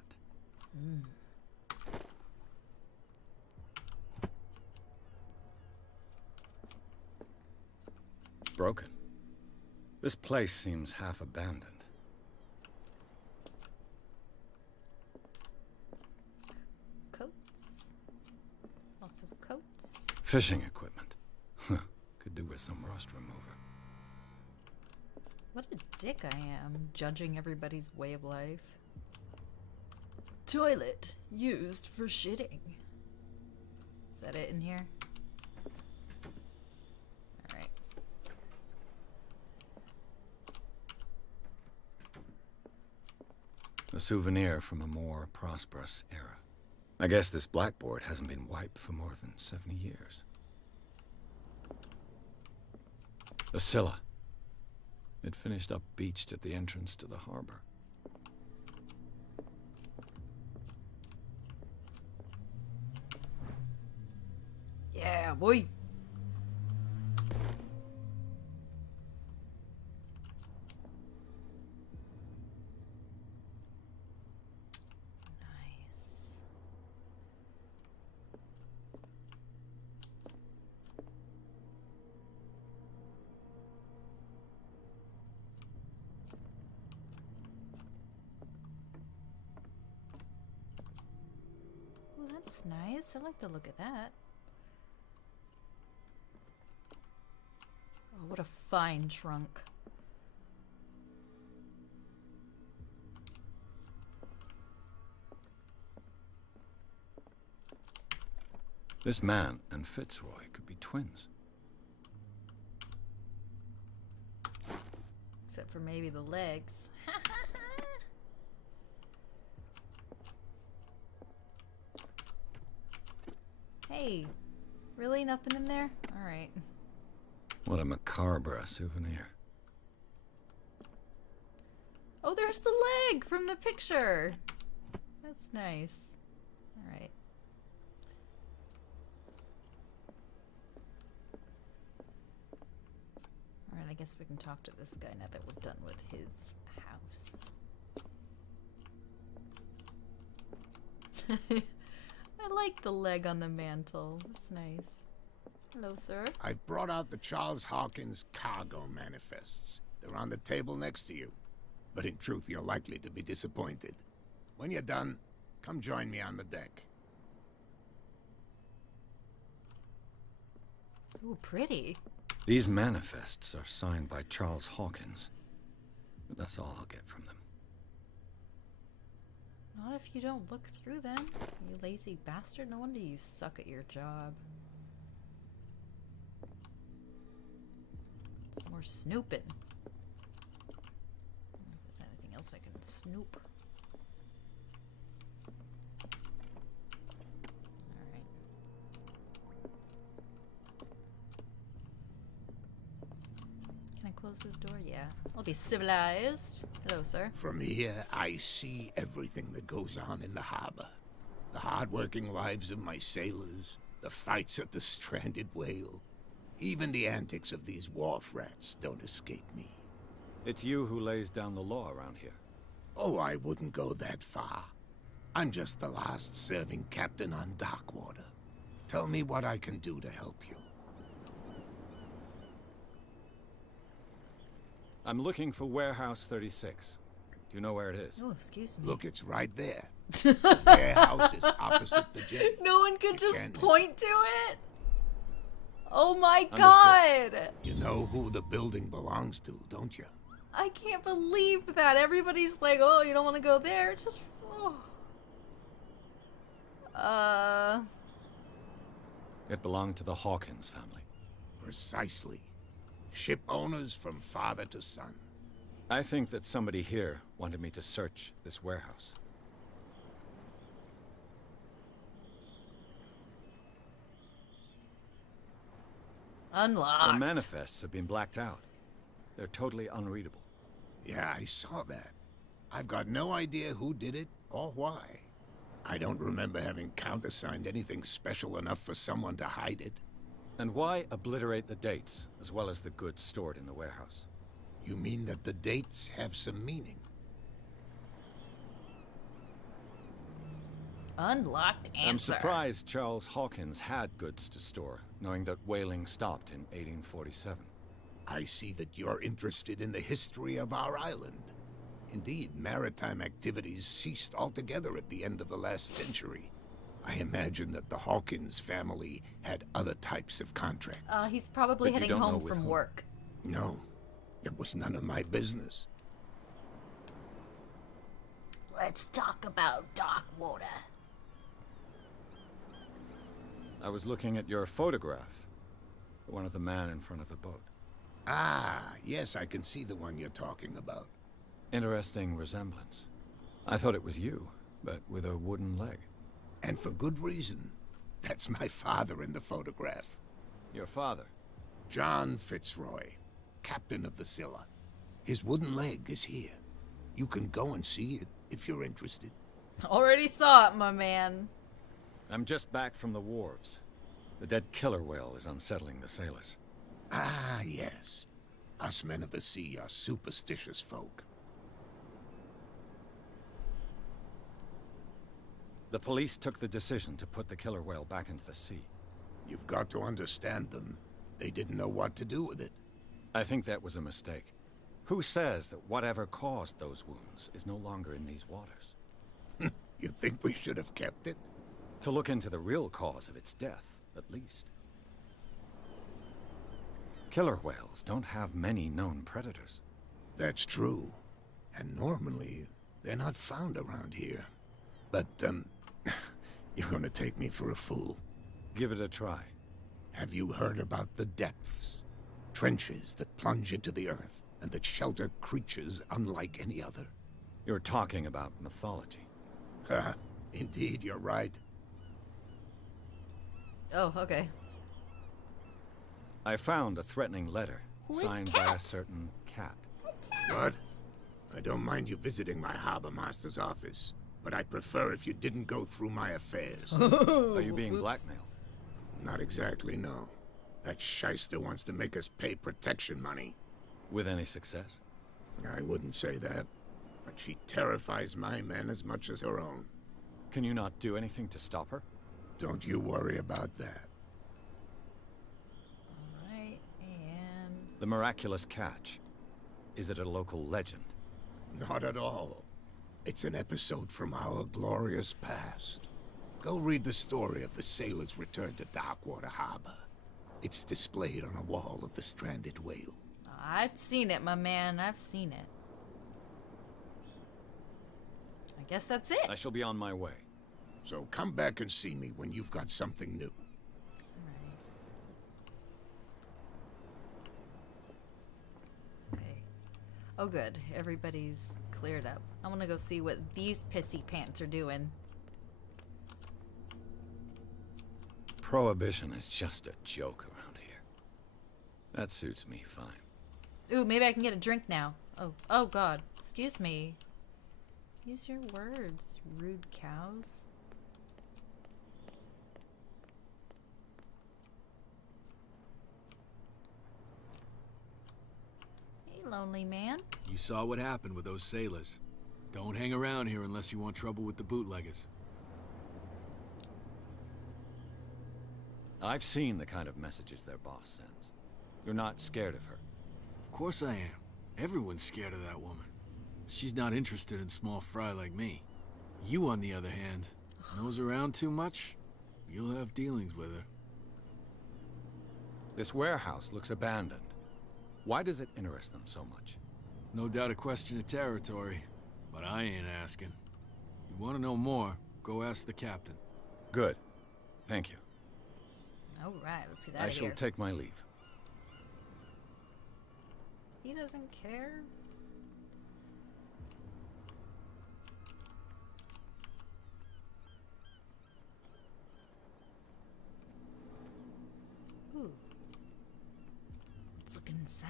Broken. This place seems half abandoned. Coats. Lots of coats. Fishing equipment. Could do with some rust remover. What a dick I am, judging everybody's way of life. Toilet used for shitting. Is that it in here? Alright. A souvenir from a more prosperous era. I guess this blackboard hasn't been wiped for more than 70 years. The Scylla. It finished up beached at the entrance to the harbor. Yeah, boy! Nice. Well, that's nice. I like the look of that. Oh, what a fine trunk. This man and Fitzroy could be twins. Except for maybe the legs. Hey, really? Nothing in there? Alright. What a macabre souvenir. Oh, there's the leg from the picture. That's nice. Alright. Alright, I guess we can talk to this guy now that we're done with his house. I like the leg on the mantle. It's nice. Hello, sir. I've brought out the Charles Hawkins cargo manifests. They're on the table next to you. But in truth, you're likely to be disappointed. When you're done, come join me on the deck. Ooh, pretty. These manifests are signed by Charles Hawkins. But that's all I'll get from them. Not if you don't look through them, you lazy bastard. No wonder you suck at your job. Some more snooping. I don't know if there's anything else I can snoop. Alright. Can I close this door? Yeah. I'll be civilized. Hello, sir. From here, I see everything that goes on in the harbor. The hard-working lives of my sailors, the fights at the stranded whale. Even the antics of these wharf rats don't escape me. It's you who lays down the law around here. Oh, I wouldn't go that far. I'm just the last serving captain on Darkwater. Tell me what I can do to help you. I'm looking for Warehouse 36. Do you know where it is? Oh, excuse me. Look, it's right there. The warehouse is opposite the jetty. No one could just Again, point to it? Oh my Understood. god! You know who the building belongs to, don't you? I can't believe that. Everybody's like, oh, you don't want to go there. It's just, oh. It belonged to the Hawkins family. Precisely. Ship owners from father to son. I think that somebody here wanted me to search this warehouse. Unlocked. The manifests have been blacked out. They're totally unreadable. Yeah, I saw that. I've got no idea who did it or why. I don't remember having countersigned anything special enough for someone to hide it. And why obliterate the dates, as well as the goods stored in the warehouse? You mean that the dates have some meaning? Unlocked answer. I'm surprised Charles Hawkins had goods to store, knowing that whaling stopped in 1847. I see that you're interested in the history of our island. Indeed, maritime activities ceased altogether at the end of the last century. I imagine that the Hawkins family had other types of contracts. He's probably But you heading don't know home with from whom. work. No, it was none of my business. Let's talk about Darkwater. I was looking at your photograph. One of the man in front of the boat. Ah, yes, I can see the one you're talking about. Interesting resemblance. I thought it was you, but with a wooden leg. And for good reason. That's my father in the photograph. Your father? John Fitzroy, captain of the Scylla. His wooden leg is here. You can go and see it if you're interested. Already saw it, my man. I'm just back from the wharves. The dead killer whale is unsettling the sailors. Ah, yes. Us men of the sea are superstitious folk. The police took the decision to put the killer whale back into the sea. You've got to understand them. They didn't know what to do with it. I think that was a mistake. Who says that whatever caused those wounds is no longer in these waters? You think we should have kept it? To look into the real cause of its death, at least. Killer whales don't have many known predators. That's true. And normally, they're not found around here. But, you're gonna take me for a fool. Give it a try. Have you heard about the depths? Trenches that plunge into the earth, and that shelter creatures unlike any other. You're talking about mythology. Ha, indeed, you're right. Oh, okay. I found a threatening letter signed by a certain cat. What? I don't mind you visiting my harbor master's office, but I'd prefer if you didn't go through my affairs. Are you being blackmailed? Not exactly, no. That shyster wants to make us pay protection money. With any success? I wouldn't say that, but she terrifies my men as much as her own. Can you not do anything to stop her? Don't you worry about that. Alright, and... The miraculous catch. Is it a local legend? Not at all. It's an episode from our glorious past. Go read the story of the sailors' return to Darkwater Harbor. It's displayed on a wall of the Stranded Whale. I've seen it, my man. I've seen it. I guess that's it. I shall be on my way. So come back and see me when you've got something new. Okay. Oh, good. Everybody's cleared up. I want to go see what these pissy pants are doing. Prohibition is just a joke around here. That suits me fine. Ooh, maybe I can get a drink now. Oh God. Excuse me. Use your words, rude cows. Hey, lonely man. You saw what happened with those sailors. Don't hang around here unless you want trouble with the bootleggers. I've seen the kind of messages their boss sends. You're not scared of her. Of course I am. Everyone's scared of that woman. She's not interested in small fry like me. You, on the other hand, nose around too much, you'll have dealings with her. This warehouse looks abandoned. Why does it interest them so much? No doubt a question of territory, but I ain't asking. You want to know more, go ask the captain. Good. Thank you. All right, let's see that I shall take my leave. He doesn't care. Ooh. Let's look inside.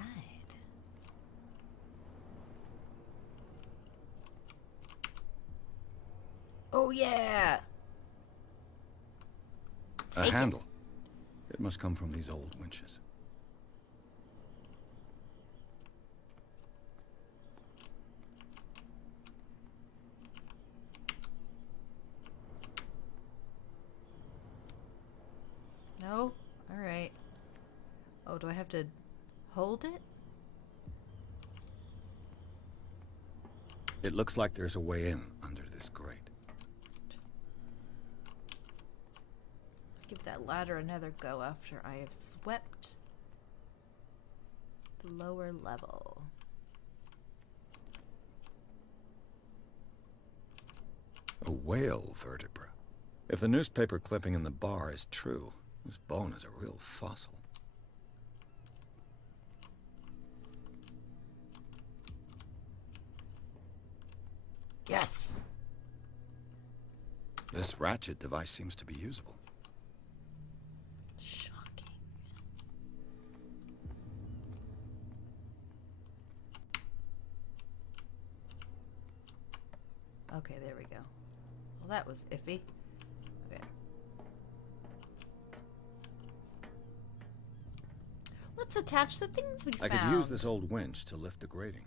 Oh yeah. A handle. It must come from these old winches. No? Alright. Oh, do I have to hold it? It looks like there's a way in under this grate. Give that ladder another go after I have swept the lower level. A whale vertebra. If the newspaper clipping in the bar is true, this bone is a real fossil. Yes! This ratchet device seems to be usable. Shocking. Okay, there we go. Well, that was iffy. Okay. Let's attach the things we found. I could use this old winch to lift the grating.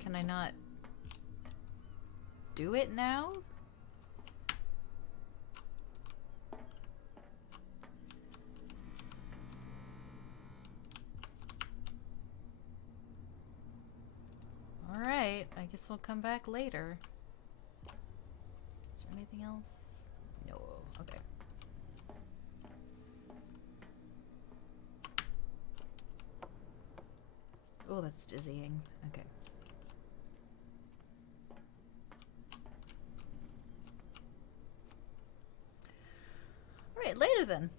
Can I not do it now? Alright, I guess I'll come back later. Is there anything else? No. Okay. Oh, that's dizzying. Okay. Alright, later then.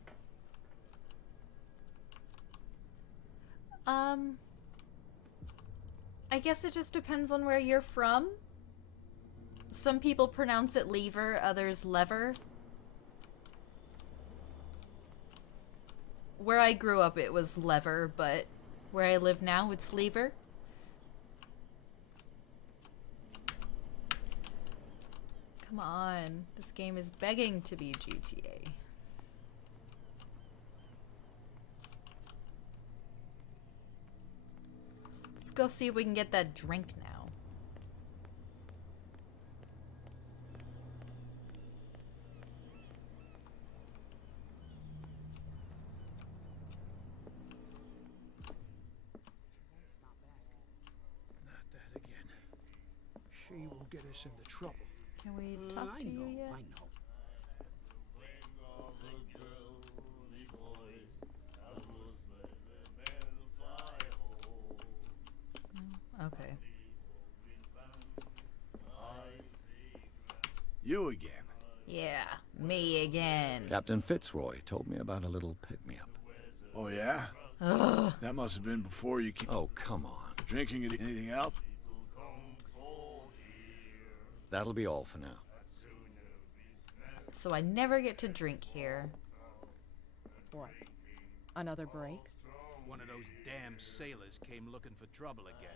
I guess it just depends on where you're from. Some people pronounce it lever, others lever. Where I grew up it was lever, but where I live now it's lever. Come on, this game is begging to be GTA. Let's go see if we can get that drink now. She will get us into trouble. Can we talk to you yet? I know. Okay. You again. Yeah, me again. Captain Fitzroy told me about a little pick-me-up. Oh, yeah? Ugh. That must have been before you came. Oh, come on. Drinking anything else? That'll be all for now. So I never get to drink here. What? Another break? One of those damn sailors came looking for trouble again.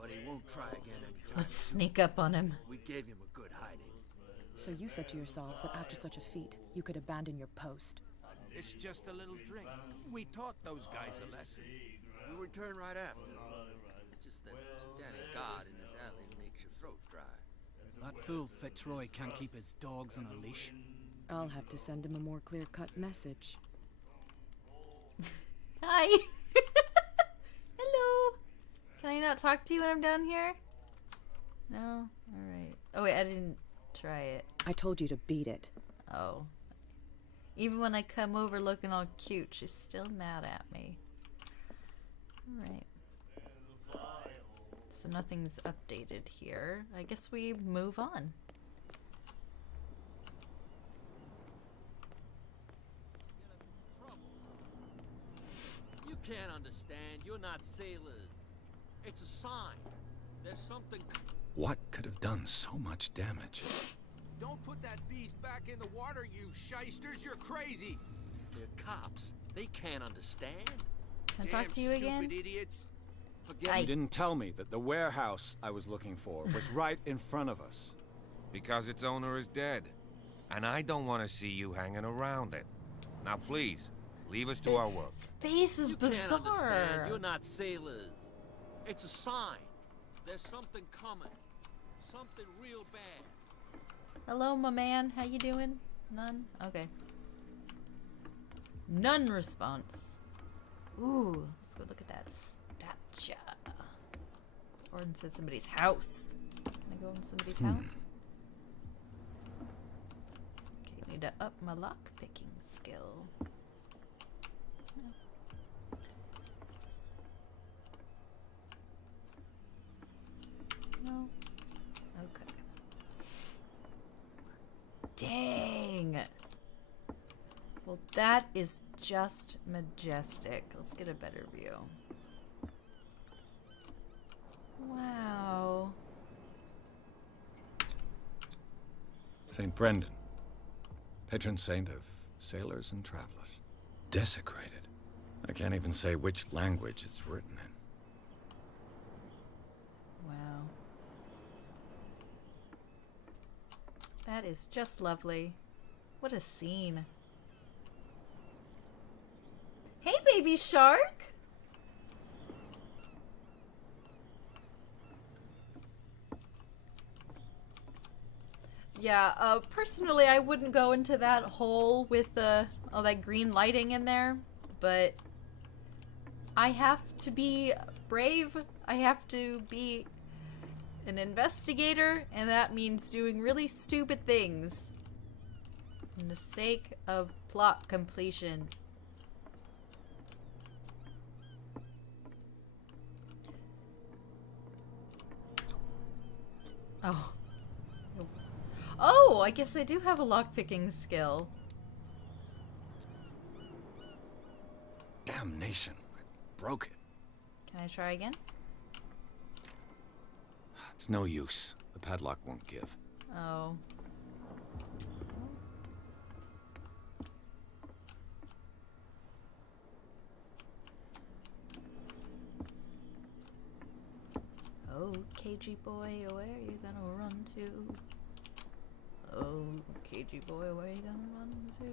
But he won't try again anytime. Let's sneak up on him. We gave him a good hiding. So you said to yourselves that after such a feat, you could abandon your post. It's just a little drink. We taught those guys a lesson. We'll return right after. It's just that standing guard in this alley makes your throat dry. That fool Fitzroy can't keep his dogs on a leash. I'll have to send him a more clear-cut message. Hi. Hello. Can I not talk to you when I'm down here? No? Alright. Oh wait, I didn't try it. I told you to beat it. Oh. Even when I come over looking all cute, she's still mad at me. Alright. So nothing's updated here. I guess we move on. You can't understand. You're not sailors. It's a sign. There's something. What could have done so much damage? Don't put that beast back in the water, you shysters. You're crazy. They're cops. They can't understand. Can I talk to you again? Stupid idiots. Forget You didn't tell me that the warehouse I was looking for was right in front of us. Because its owner is dead. And I don't want to see you hanging around it. Now please, leave us to our work. His face is You can't understand. bizarre. You're not sailors. It's a sign. There's something coming. Something real bad. Hello, my man. How you doing? None? Okay. None response. Ooh, let's go look at that statue. Gordon said somebody's house. Can I go in somebody's house? Okay, need to up my lock picking skill. No. Okay. Dang. Well, that is just majestic. Let's get a better view. Wow. St. Brendan, patron saint of sailors and travelers. Desecrated. I can't even say which language it's written in. Wow. That is just lovely. What a scene. Hey, baby shark! Yeah, personally, I wouldn't go into that hole with all that green lighting in there, but I have to be brave. I have to be an investigator, and that means doing really stupid things in the sake of plot completion. Oh. Oh, I guess I do have a lockpicking skill. Damnation. I broke it. Can I try again? It's no use. The padlock won't give. Oh. Oh, KG boy, where are you gonna run to? Oh, KG boy, where are you gonna run to?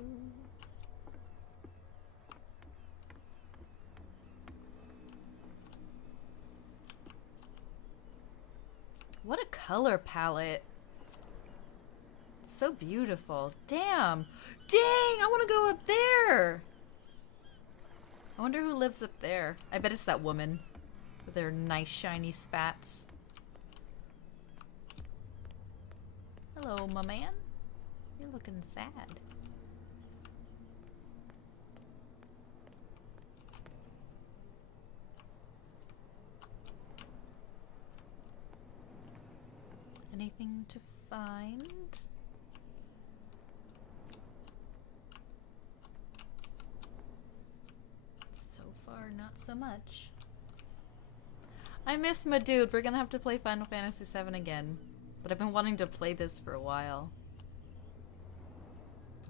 What a color palette. So beautiful. Damn. Dang, I want to go up there. I wonder who lives up there. I bet it's that woman with her nice shiny spats. Hello, my man. You're looking sad. Anything to find? So far, not so much. I miss my dude. We're gonna have to play Final Fantasy VII again. But I've been wanting to play this for a while.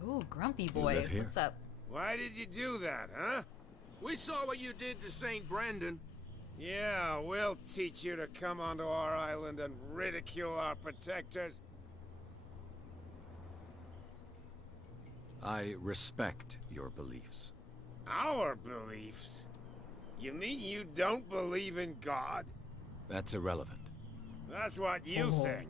Ooh, Grumpy Boy. What's up? Why did you do that, huh? We saw what you did to St. Brendan. Yeah, we'll teach you to come onto our island and ridicule our protectors. I respect your beliefs. Our beliefs? You mean you don't believe in God? That's irrelevant. That's what you think.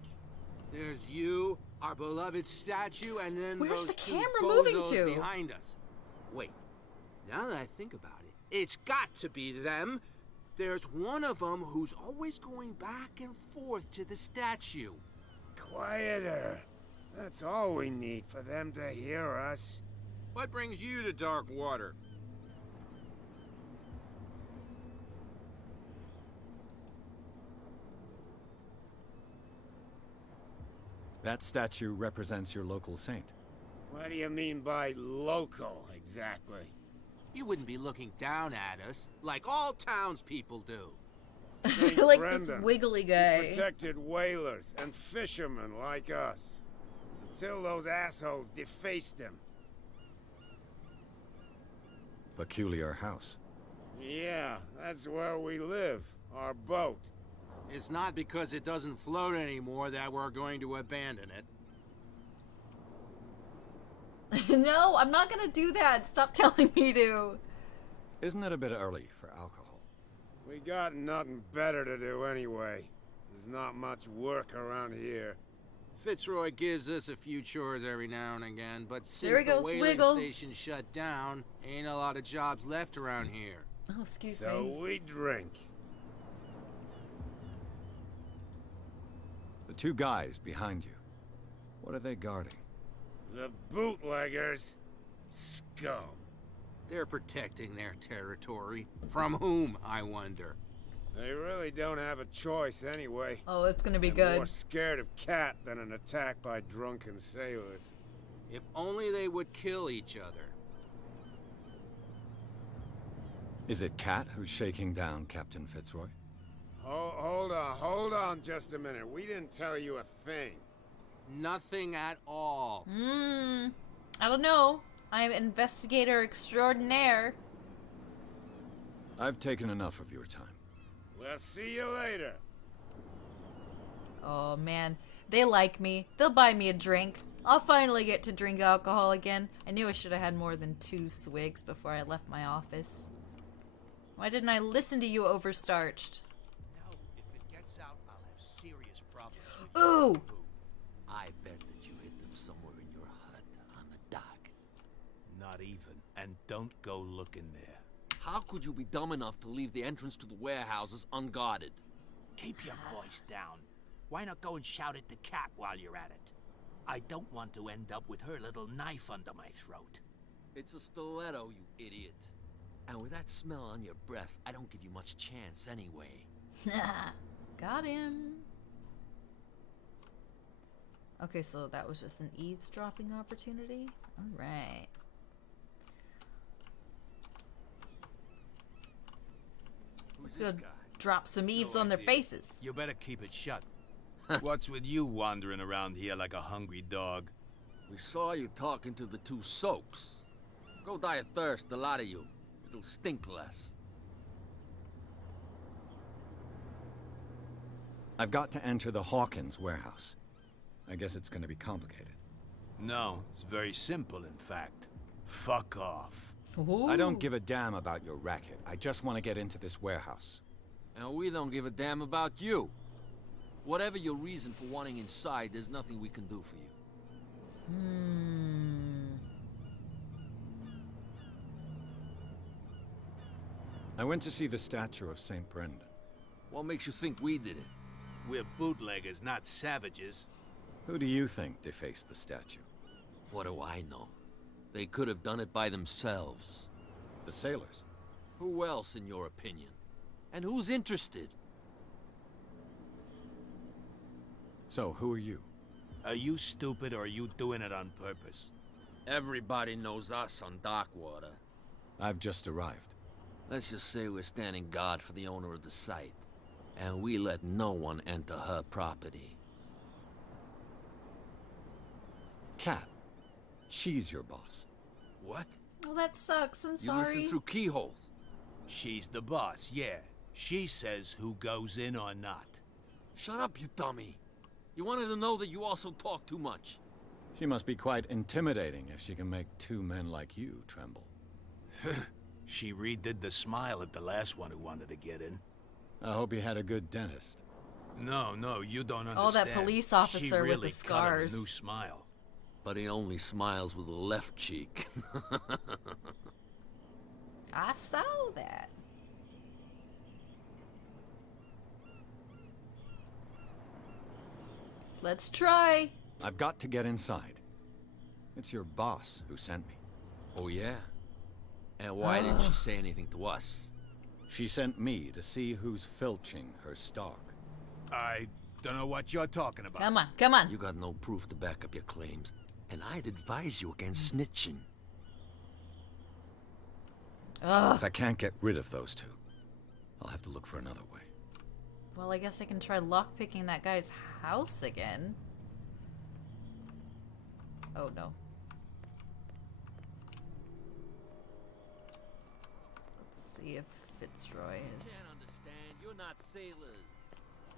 There's you, our beloved statue, and then Where's those the two camera moving bozos to? behind us. Wait, now that I think about it, it's got to be them. There's one of them who's always going back and forth to the statue. Quieter. That's all we need for them to hear us. What brings you to Dark Water? That statue represents your local saint. What do you mean by local, exactly? You wouldn't be looking down at us like all townspeople do. Like Brendan, this wiggly guy. Protected whalers and fishermen like us. Until those assholes defaced him. Peculiar house. Yeah, that's where we live. Our boat. It's not because it doesn't float anymore that we're going to abandon it. No, I'm not gonna do that. Stop telling me to. Isn't it a bit early for alcohol? We got nothing better to do anyway. There's not much work around here. Fitzroy gives us a few chores every now and again, but There since he the goes, whaling Wiggle. station shut down, ain't a lot of jobs left around here. Oh, excuse So me. we drink. The two guys behind you. What are they guarding? The bootleggers. Scum. They're protecting their territory. From whom, I wonder? They really don't have a choice anyway. Oh, it's gonna be They're good. more scared of Cat than an attack by drunken sailors. If only they would kill each other. Is it Cat who's shaking down Captain Fitzroy? Hold on just a minute. We didn't tell you a thing. Nothing at all. I don't know. I'm investigator extraordinaire. I've taken enough of your time. We'll see you later. Oh man, they like me. They'll buy me a drink. I'll finally get to drink alcohol again. I knew I should have had more than 2 swigs before I left my office. Why didn't I listen to you, overstarched? No, if it gets out, I'll have serious problems. Ooh! I bet that you hid them somewhere in your hut on the docks. Not even. And don't go looking there. How could you be dumb enough to leave the entrance to the warehouses unguarded? Keep your voice down. Why not go and shout at the cat while you're at it? I don't want to end up with her little knife under my throat. It's a stiletto, you idiot. And with that smell on your breath, I don't give you much chance anyway. Got him. Okay, so that was just an eavesdropping opportunity? Alright. Let's go drop some eaves on their faces. You better keep it shut. What's with you wandering around here like a hungry dog? We saw you talking to the 2 soaks. Go die of thirst, the lot of you. It'll stink less. I've got to enter the Hawkins warehouse. I guess it's going to be complicated. No, it's very simple, in fact. Fuck off. I don't give a damn about your racket. I just want to get into this warehouse. And we don't give a damn about you. Whatever your reason for wanting inside, there's nothing we can do for you. I went to see the statue of St. Brendan. What makes you think we did it? We're bootleggers, not savages. Who do you think defaced the statue? What do I know? They could have done it by themselves. The sailors? Who else, in your opinion? And who's interested? So, who are you? Are you stupid or are you doing it on purpose? Everybody knows us on Darkwater. I've just arrived. Let's just say we're standing guard for the owner of the site. And we let no one enter her property. Cat. She's your boss. What? Well, that sucks. I'm You sorry. listen through keyholes. She's the boss, yeah. She says who goes in or not. Shut up, you dummy. You wanted to know that you also talk too much. She must be quite intimidating if she can make two men like you tremble. She redid the smile at the last one who wanted to get in. I hope you had a good dentist. No, you don't understand. Oh, that police officer she with really the cut him scars. a new smile. But he only smiles with the left cheek. I saw that. Let's try. I've got to get inside. It's your boss who sent me. Oh, yeah? And why didn't she say anything to us? She sent me to see who's filching her stock. I don't know what you're talking about. Come on, come on. You got no proof to back up your claims. And I'd advise you against snitching. If I can't get rid of those two, I'll have to look for another way. Well, I guess I can try lockpicking that guy's house again. Oh, no. Let's see if Fitzroy is... You can't understand. You're not sailors.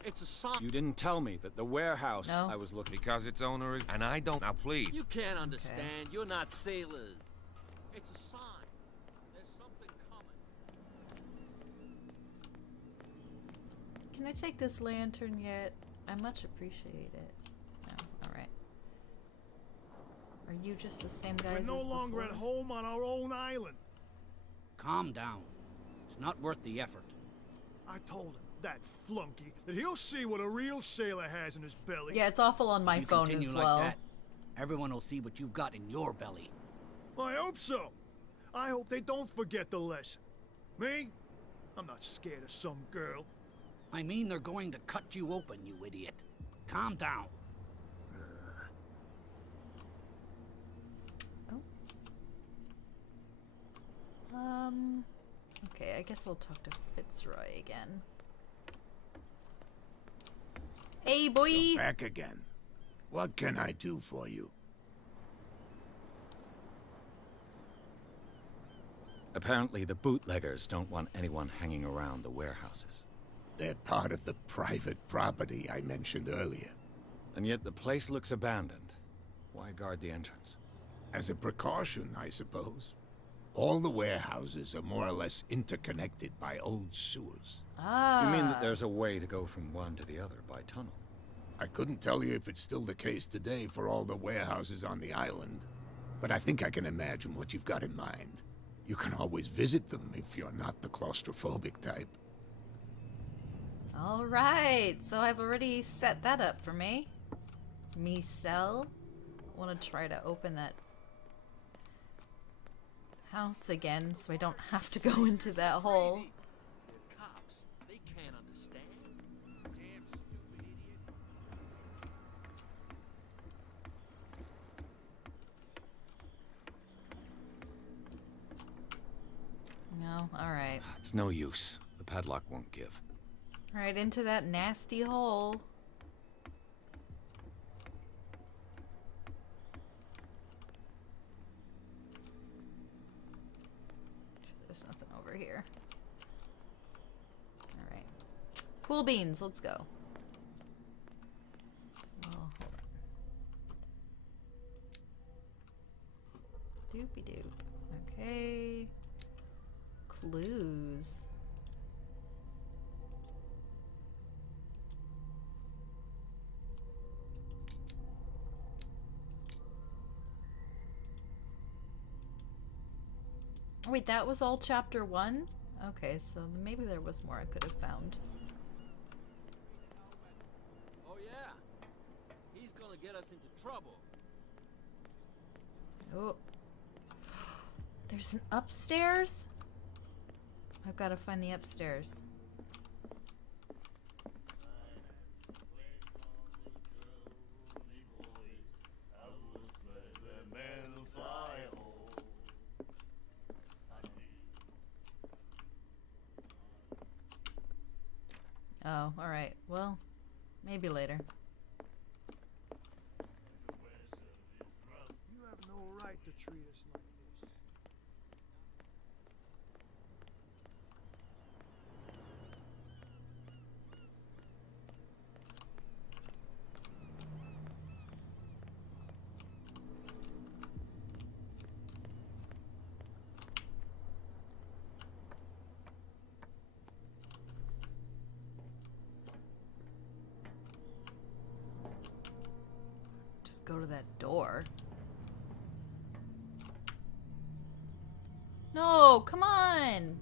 It's a sign. You didn't tell me that the warehouse No. I was looking... Because its owner is... And I don't... Now, please. You can't understand. You're not sailors. It's a sign. There's something coming. Can I take this lantern yet? I much appreciate it. No, alright. Are you just the same guys We're no as longer before? at home on our own island. Calm down. It's not worth the effort. I told him, that flunky, that he'll see what a real sailor has in his belly. Yeah, it's awful on my If you phone continue as like well. that, everyone will see what you've got in your belly. I hope so. I hope they don't forget the lesson. Me? I'm not scared of some girl. I mean, they're going to cut you open, you idiot. Calm down. Okay, I guess I'll talk to Fitzroy again. Hey, boy! You're back again. What can I do for you? Apparently the bootleggers don't want anyone hanging around the warehouses. They're part of the private property I mentioned earlier. And yet the place looks abandoned. Why guard the entrance? As a precaution, I suppose. All the warehouses are more or less interconnected by old sewers. Ah. You mean that there's a way to go from one to the other by tunnel? I couldn't tell you if it's still the case today for all the warehouses on the island, but I think I can imagine what you've got in mind. You can always visit them if you're not the claustrophobic type. Alright, so I've already set that up for me. Me sell. I want to try to open that house again so I don't have to go into that hole. They're cops. They can't understand. Damn stupid idiots. No, alright. It's no use. The padlock won't give. Alright, into that nasty hole. There's nothing over here. Alright. Cool beans, let's go. Oh, hold on. Doopy doop. Okay. Clues. Wait, that was all chapter 1? Okay, so maybe there was more I could have found. Oh, yeah. He's gonna only get us into trouble. Oh. There's an upstairs? I've got to find the upstairs. Oh, alright. Well, maybe later. You have no right to treat us like this. Just go to that door. No, come on!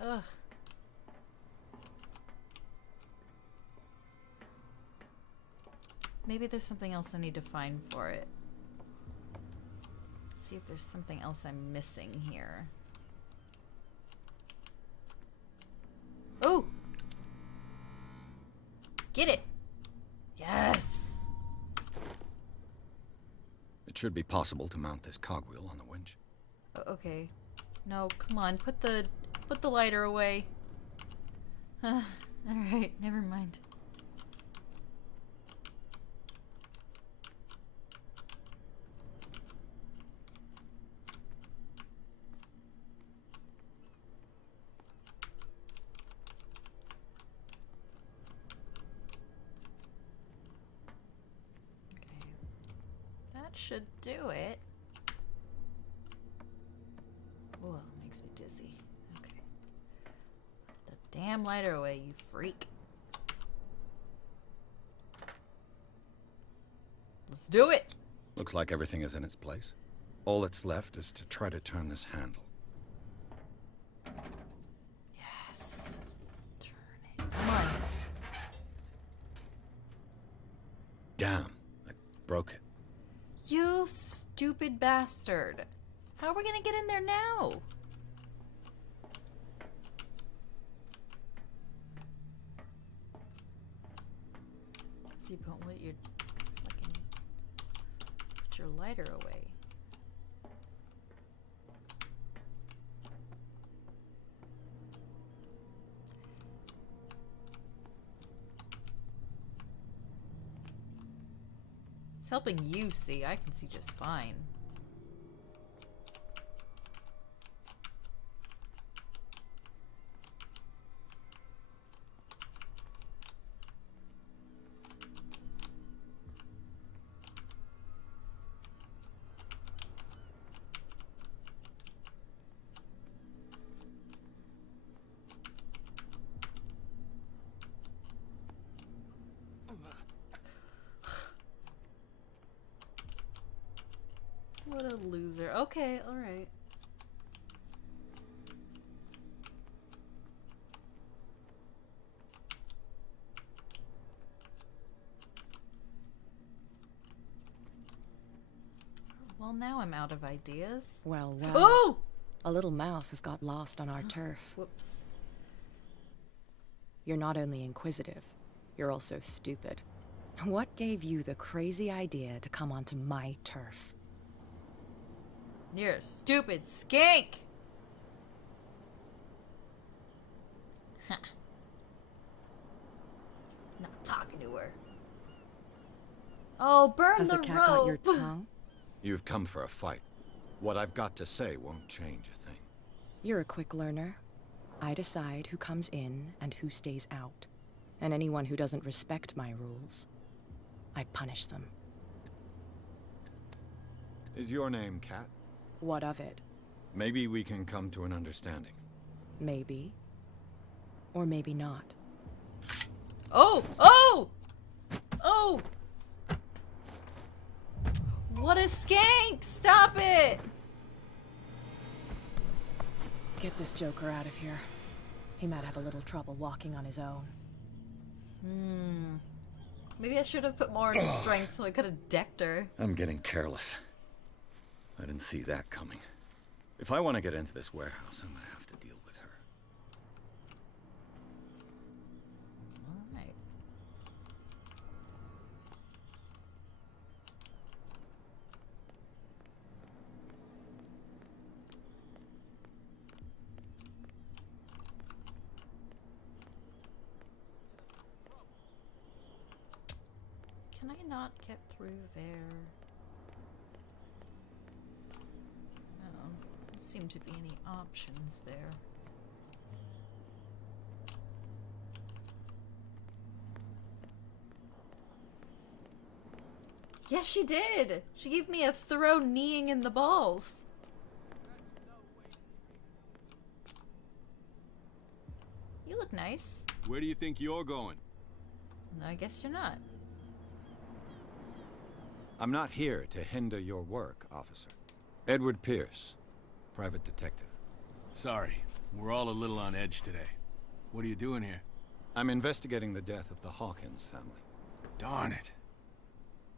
Ugh. Maybe there's something else I need to find for it. Let's see if there's something else I'm missing here. Oh! Get it! Yes! It should be possible to mount this cogwheel on the winch. Okay. No, come on, put the lighter away. Alright, never mind. That should do it. Whoa, makes me dizzy. Okay. Put the damn lighter away, you freak. Let's do it! Looks like everything is in its place. All that's left is to try to turn this handle. Yes. Turn it. Come on. Damn, I broke it. You stupid bastard. How are we gonna get in there now? So you put what your fucking put your lighter away. It's helping you see. I can see just fine. What a loser. Okay, alright. Well, now I'm out of ideas. Well, Oh! A little mouse has got lost on our turf. Whoops. You're not only inquisitive, you're also stupid. What gave you the crazy idea to come onto my turf? You're a stupid skank! Ha. Not talking to her. Oh, burn Has the the cat rope! got your tongue? You've come for a fight. What I've got to say won't change a thing. You're a quick learner. I decide who comes in and who stays out. And anyone who doesn't respect my rules, I punish them. Is your name Cat? What of it? Maybe we can come to an understanding. Maybe. Or maybe not. Oh! Oh! Oh! What a skank! Stop it! Get this joker out of here. He might have a little trouble walking on his own. Maybe I should have put more into strength so I could have decked her. I'm getting careless. I didn't see that coming. If I want to get into this warehouse, I'm gonna have to deal with her. Alright. Can I not get through there? No, don't seem to be any options there. Yes, she did! She gave me a thorough kneeing in the balls. You look nice. Where do you think you're going? I guess you're not. I'm not here to hinder your work, officer. Edward Pierce, private detective. Sorry, we're all a little on edge today. What are you doing here? I'm investigating the death of the Hawkins family. Darn it.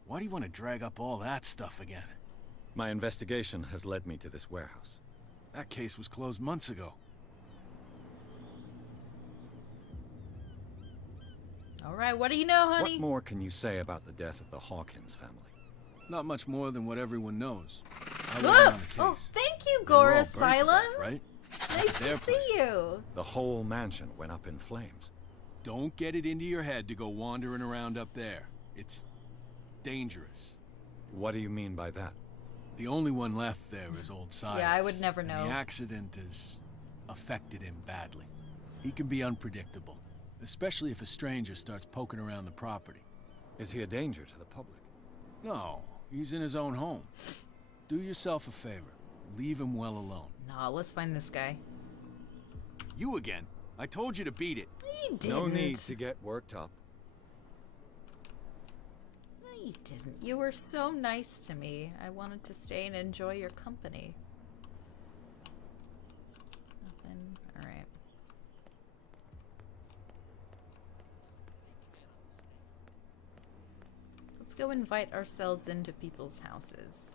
Why do you want to drag up all that stuff again? My investigation has led me to this warehouse. That case was closed months ago. Alright, what do you know, honey? What more can you say about the death of the Hawkins family? Not much more than what everyone knows. I Whoa! wasn't on the case. Oh, thank you, They were Gore all burnt to Asylum. death, right? Nice to see you. The whole mansion went up in flames. Don't get it into your head to go wandering around up there. It's dangerous. What do you mean by that? The only one left there is old Silas. Yeah, I would never and know. The accident has affected him badly. He can be unpredictable, especially if a stranger starts poking around the property. Is he a danger to the public? No, he's in his own home. Do yourself a favor. Leave him well alone. Nah, let's find this guy. You again? I told you to beat it. You didn't. No need to get worked up. No, you didn't. You were so nice to me. I wanted to stay and enjoy your company. Nothing. Alright. Let's go invite ourselves into people's houses.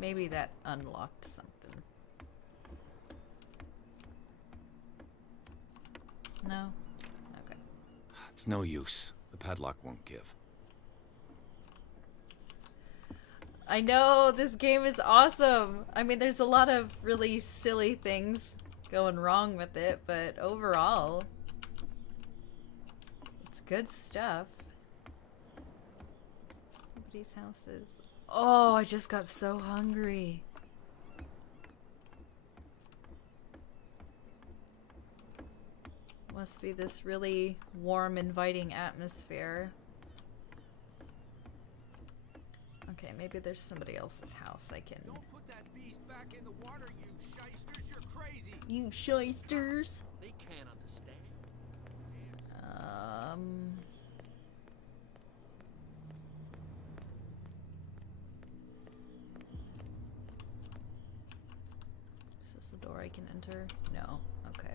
Maybe that unlocked something. No? Okay. It's no use. The padlock won't give. I know, this game is awesome! I mean, there's a lot of really silly things going wrong with it, but overall, it's good stuff. Nobody's houses. Oh, I just got so hungry. Must be this really warm, inviting atmosphere. Okay, maybe there's somebody else's house I can... Don't put that beast back in the water, you shysters. You're crazy. You shysters! They can't understand. Is this a door I can enter? No. Okay.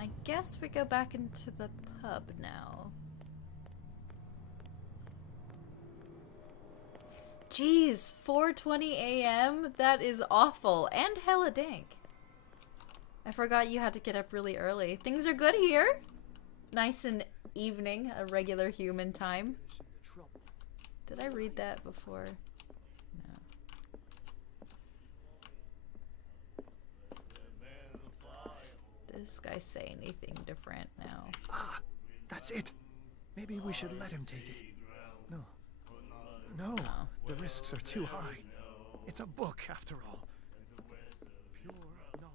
I guess we go back into the pub now. Jeez, 4:20 a.m.? That is awful. And hella dank. I forgot you had to get up really early. Things are good here. Nice and evening, a regular human time. Did I read that before? No. Does this guy say anything different now? Ah, that's it. Maybe we should let him take it. No. No, the risks are too high. It's a book, after all. Pure knowledge.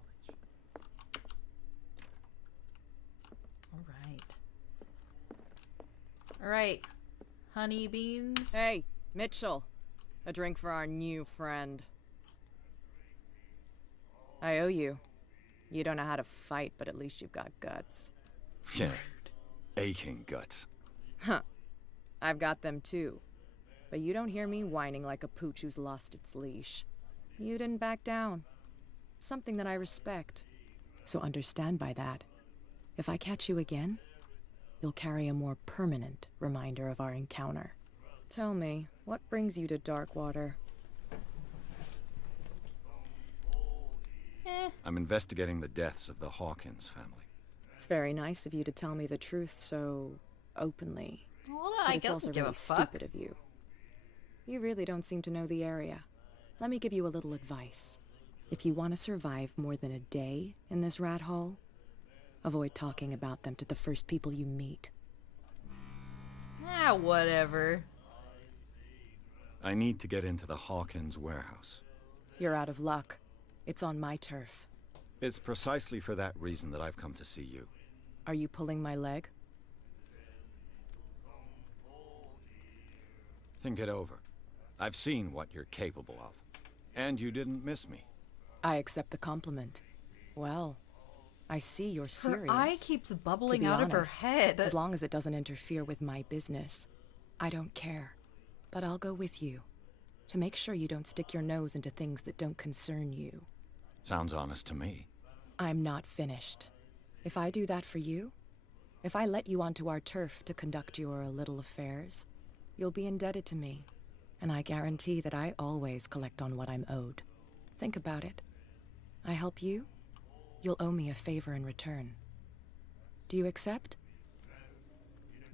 Alright. Honey beans. Hey, Mitchell. A drink for our new friend. I owe you. You don't know how to fight, but at least you've got guts. Yeah. Aching guts. Huh. I've got them too. But you don't hear me whining like a pooch who's lost its leash. You didn't back down. That's something that I respect. So understand by that, if I catch you again, you'll carry a more permanent reminder of our encounter. Tell me, what brings you to Darkwater? I'm investigating the deaths of the Hawkins family. It's very nice of you to tell me the truth so openly. Well, But I it's also don't give really a fuck. stupid of you. You really don't seem to know the area. Let me give you a little advice. If you want to survive more than a day in this rat hole, avoid talking about them to the first people you meet. Ah, whatever. I need to get into the Hawkins warehouse. You're out of luck. It's on my turf. It's precisely for that reason that I've come to see you. Are you pulling my leg? Think it over. I've seen what you're capable of. And you didn't miss me. I accept the compliment. Well, I see you're serious. Her eye keeps bubbling To be out of her honest, head. As long as it doesn't interfere with my business, I don't care. But I'll go with you, to make sure you don't stick your nose into things that don't concern you. Sounds honest to me. I'm not finished. If I do that for you, if I let you onto our turf to conduct your little affairs, you'll be indebted to me. And I guarantee that I always collect on what I'm owed. Think about it. I help you, you'll owe me a favor in return. Do you accept?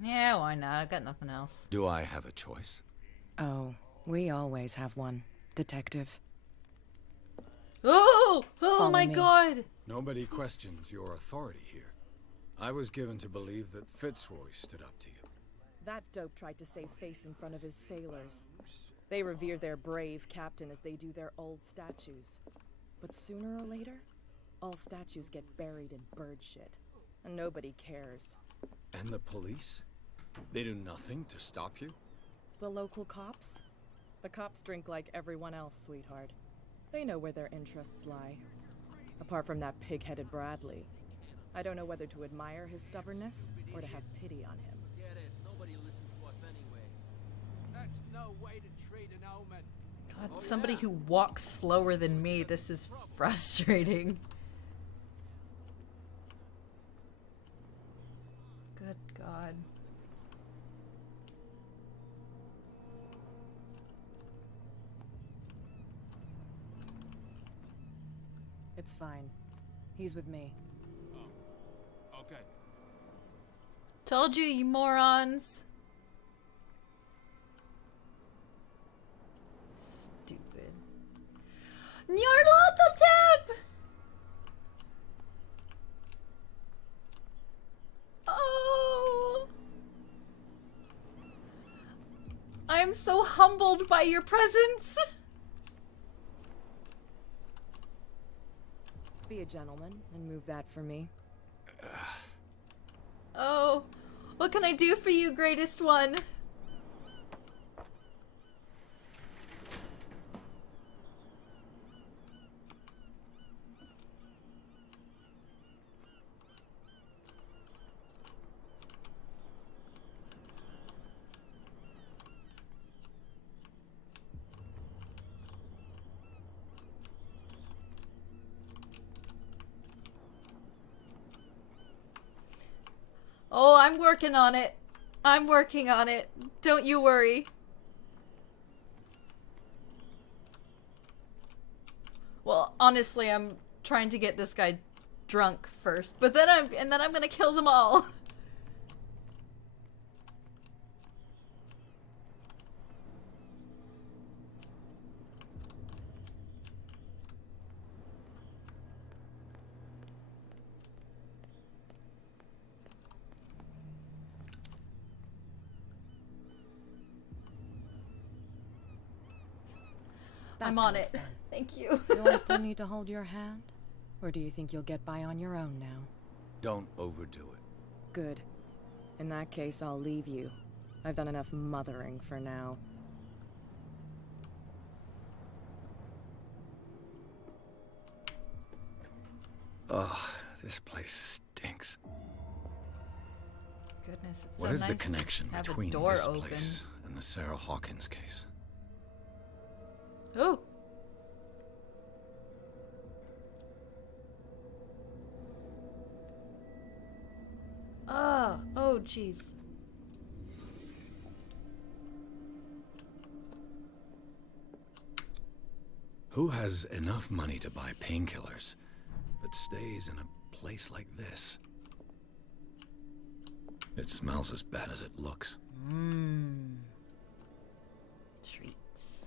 Yeah, why not? I got nothing else. Do I have a choice? Oh, we always have one, Detective. Oh! Oh Follow my me. god! Nobody questions your authority here. I was given to believe that Fitzroy stood up to you. That dope tried to save face in front of his sailors. They revere their brave captain as they do their old statues. But sooner or later, all statues get buried in bird shit. And nobody cares. And the police? They do nothing to stop you? The local cops? The cops drink like everyone else, sweetheart. They know where their interests lie. Apart from that pig-headed Bradley. I don't know whether to admire his stubbornness or to have pity on him. Get it. Nobody listens to us anyway. That's no way to treat an omen. God, somebody who walks slower than me. This is frustrating. Good God. It's fine. He's with me. Oh, okay. Told you, you morons. Stupid. Nyarlathotep! Oh! I'm so humbled by your presence. Be a gentleman and move that for me. Oh, what can I do for you, greatest one? Oh, I'm working on it. I'm working on it. Don't you worry. Well, honestly, I'm trying to get this guy drunk first, but then I'm gonna kill them all. I'm on it. Thank you. Do I still need to hold your hand? Or do you think you'll get by on your own now? Don't overdo it. Good. In that case, I'll leave you. I've done enough mothering for now. Ugh, this place stinks. Goodness, it's What so is nice the connection to have a between door this open. place and the Sarah Hawkins case? Oh. jeez. Who has enough money to buy painkillers, but stays in a place like this? It smells as bad as it looks. Mmm. Treats.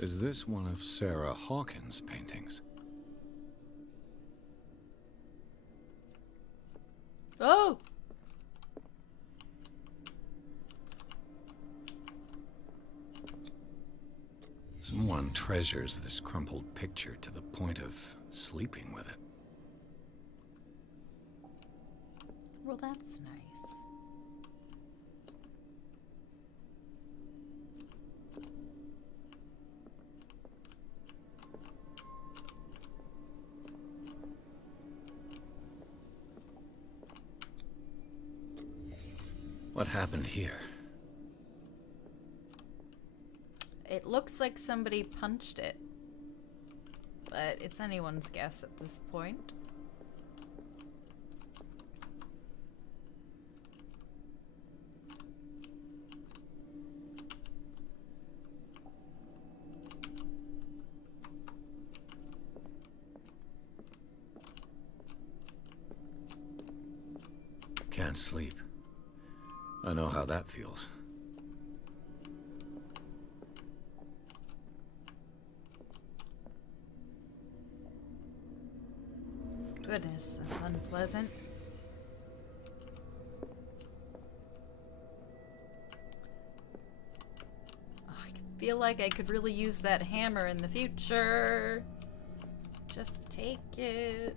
Is this one of Sarah Hawkins' paintings? Oh! Someone treasures this crumpled picture to the point of sleeping with it. Well, that's nice. What happened here? It looks like somebody punched it, but it's anyone's guess at this point. Can't sleep. I know how that feels. Goodness, that's unpleasant. Oh, I feel like I could really use that hammer in the future. Just take it.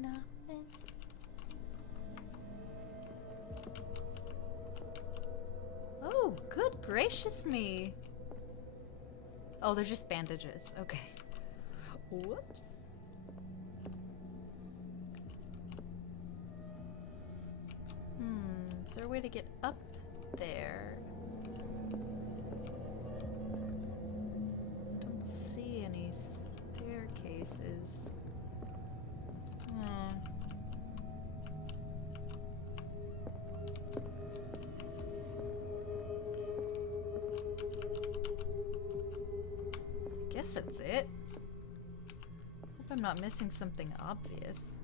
Nothing. Oh, good gracious me. Oh, they're just bandages. Okay. Whoops. Is there a way to get up there? Don't see any staircases. Guess that's it. Hope I'm not missing something obvious.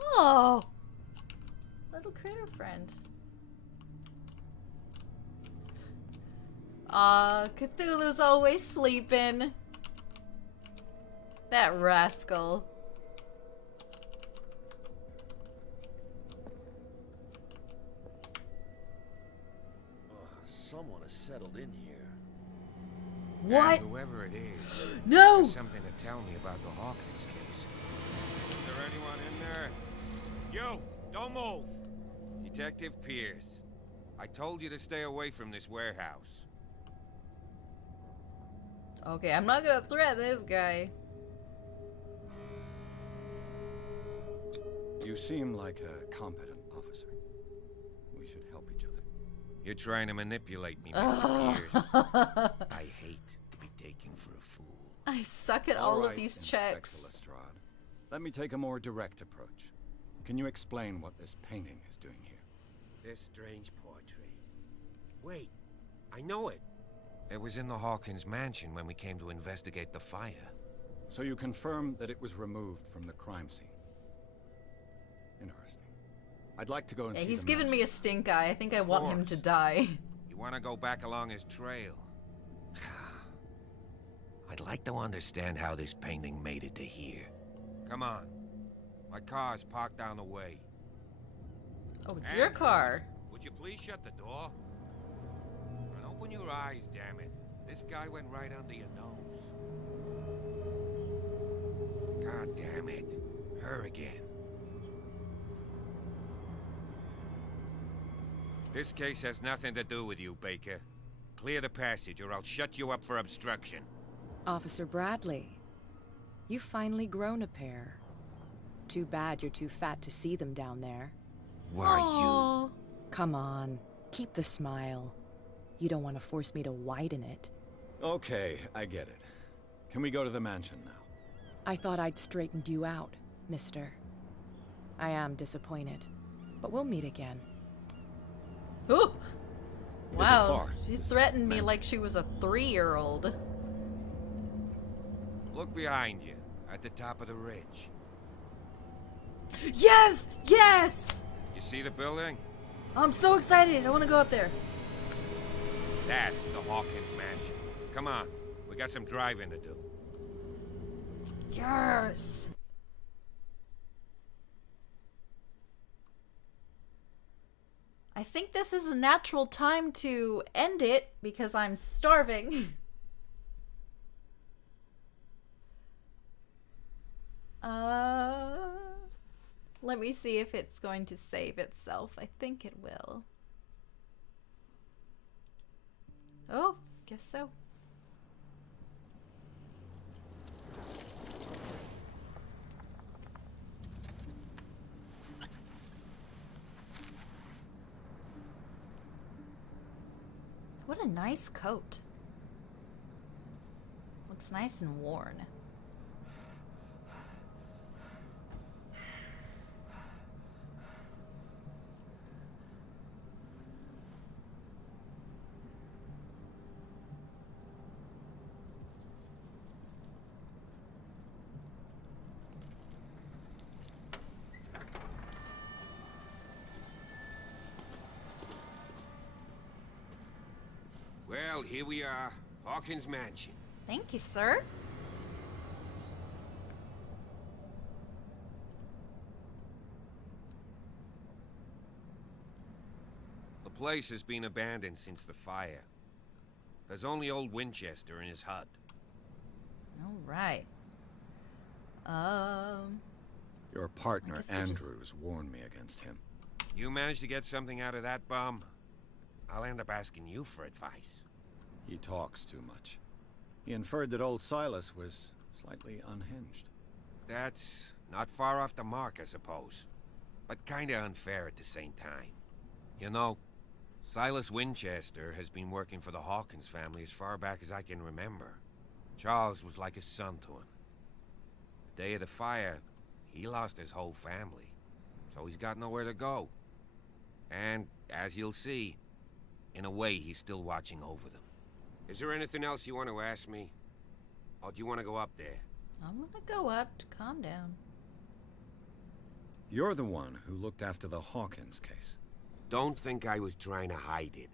Oh! Little critter friend. Cthulhu's always sleeping. That rascal. Someone has settled in here. What? And whoever it is, no! has something to tell me about the Hawkins case. Is there anyone in there? You! Don't move! Detective Pierce. I told you to stay away from this warehouse. Okay, I'm not gonna threaten this guy. You seem like a competent officer. We should help each other. You're trying to manipulate me, Mr. Pierce. I hate to be taken for a fool. I suck at all of these checks. Inspector Lestrade. Let me take a more direct approach. Can you explain what this painting is doing here? This strange portrait. Wait, I know it. It was in the Hawkins mansion when we came to investigate the fire. So you confirm that it was removed from the crime scene? Interesting. I'd like to go and see he's the giving me a stink eye. I think I want him to die. You want to go back along his trail? I'd like to understand how this painting made it to here. Come on. My car's parked down the way. Oh, it's your car. Would you please shut the door? And open Open your eyes, damn it. This guy went right under your nose. God damn it. Her again. This case has nothing to do with you, Baker. Clear the passage or I'll shut you up for obstruction. Officer Bradley, you've finally grown a pair. Too bad you're too fat to see them down there. Why, you... Come on, keep the smile. You don't want to force me to widen it. Okay, I get it. Can we go to the mansion now? I thought I'd straightened you out, mister. I am disappointed, but we'll meet again. Ooh! Wow, far, she this threatened me mansion? like she was a 3-year-old. Look behind you, at the top of the ridge. Yes! Yes! You see the building? I'm so excited. I want to go up there. That's the Hawkins mansion. Come on, we got some driving to do. Yes! I think this is a natural time to end it because I'm starving. Let me see if it's going to save itself. I think it will. Oh, guess so. What a nice coat. Looks nice and worn. Well, here we are. Hawkins Mansion. Thank you, sir. The place has been abandoned since the fire. There's only old Winchester in his hut. All right. Your partner, guess we Andrews, warned me against him. You managed to get something out of that bum? I'll end up asking you for advice. He talks too much. He inferred that old Silas was slightly unhinged. That's not far off the mark, I suppose. But kinda unfair at the same time. You know, Silas Winchester has been working for the Hawkins family as far back as I can remember. Charles was like a son to him. The day of the fire, he lost his whole family. So he's got nowhere to go. And, as you'll see, in a way, he's still watching over them. Is there anything else you want to ask me? Or do you want to go up there? I'm gonna go up. Calm down. You're the one who looked after the Hawkins case. Don't think I was trying to hide it.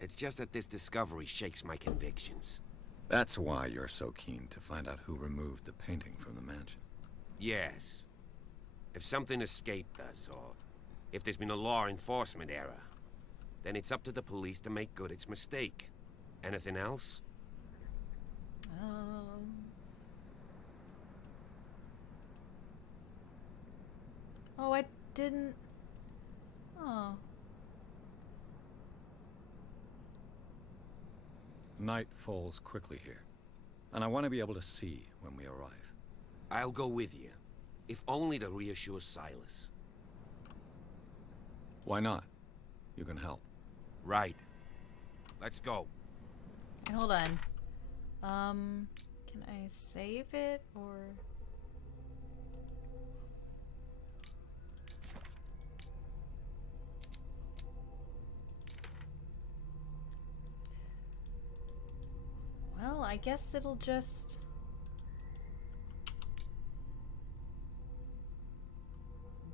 It's just that this discovery shakes my convictions. That's why you're so keen to find out who removed the painting from the mansion. Yes. If something escaped us, or if there's been a law enforcement error, then it's up to the police to make good its mistake. Anything else? Oh, I didn't... Oh. Night falls quickly here, and I want to be able to see when we arrive. I'll go with you, if only to reassure Silas. Why not? You can help. Right. Let's go. Hold on. Can I save it, or... Well, I guess it'll just...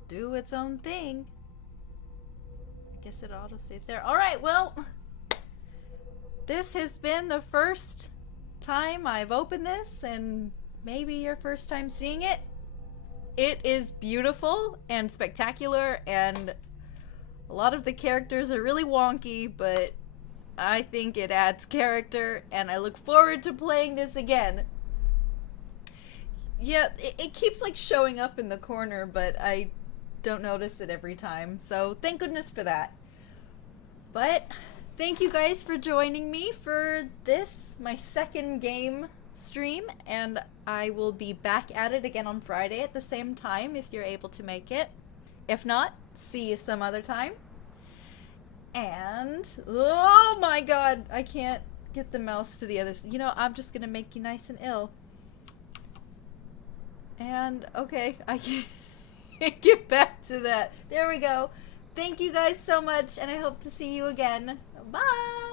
do its own thing. I guess it autosaves there. Alright, well... This has been the first time I've opened this, and maybe your first time seeing it. It is beautiful and spectacular, and a lot of the characters are really wonky, but I think it adds character, and I look forward to playing this again. Yeah, it keeps like showing up in the corner, but I don't notice it every time. So thank goodness for that. But thank you guys for joining me for this, my second game stream, and I will be back at it again on Friday at the same time if you're able to make it. If not, see you some other time. And, oh my god, I can't get the mouse to the other side. You know, I'm just gonna make you nice and ill. And, okay, I can't get back to that. There we go. Thank you guys so much, and I hope to see you again. Bye!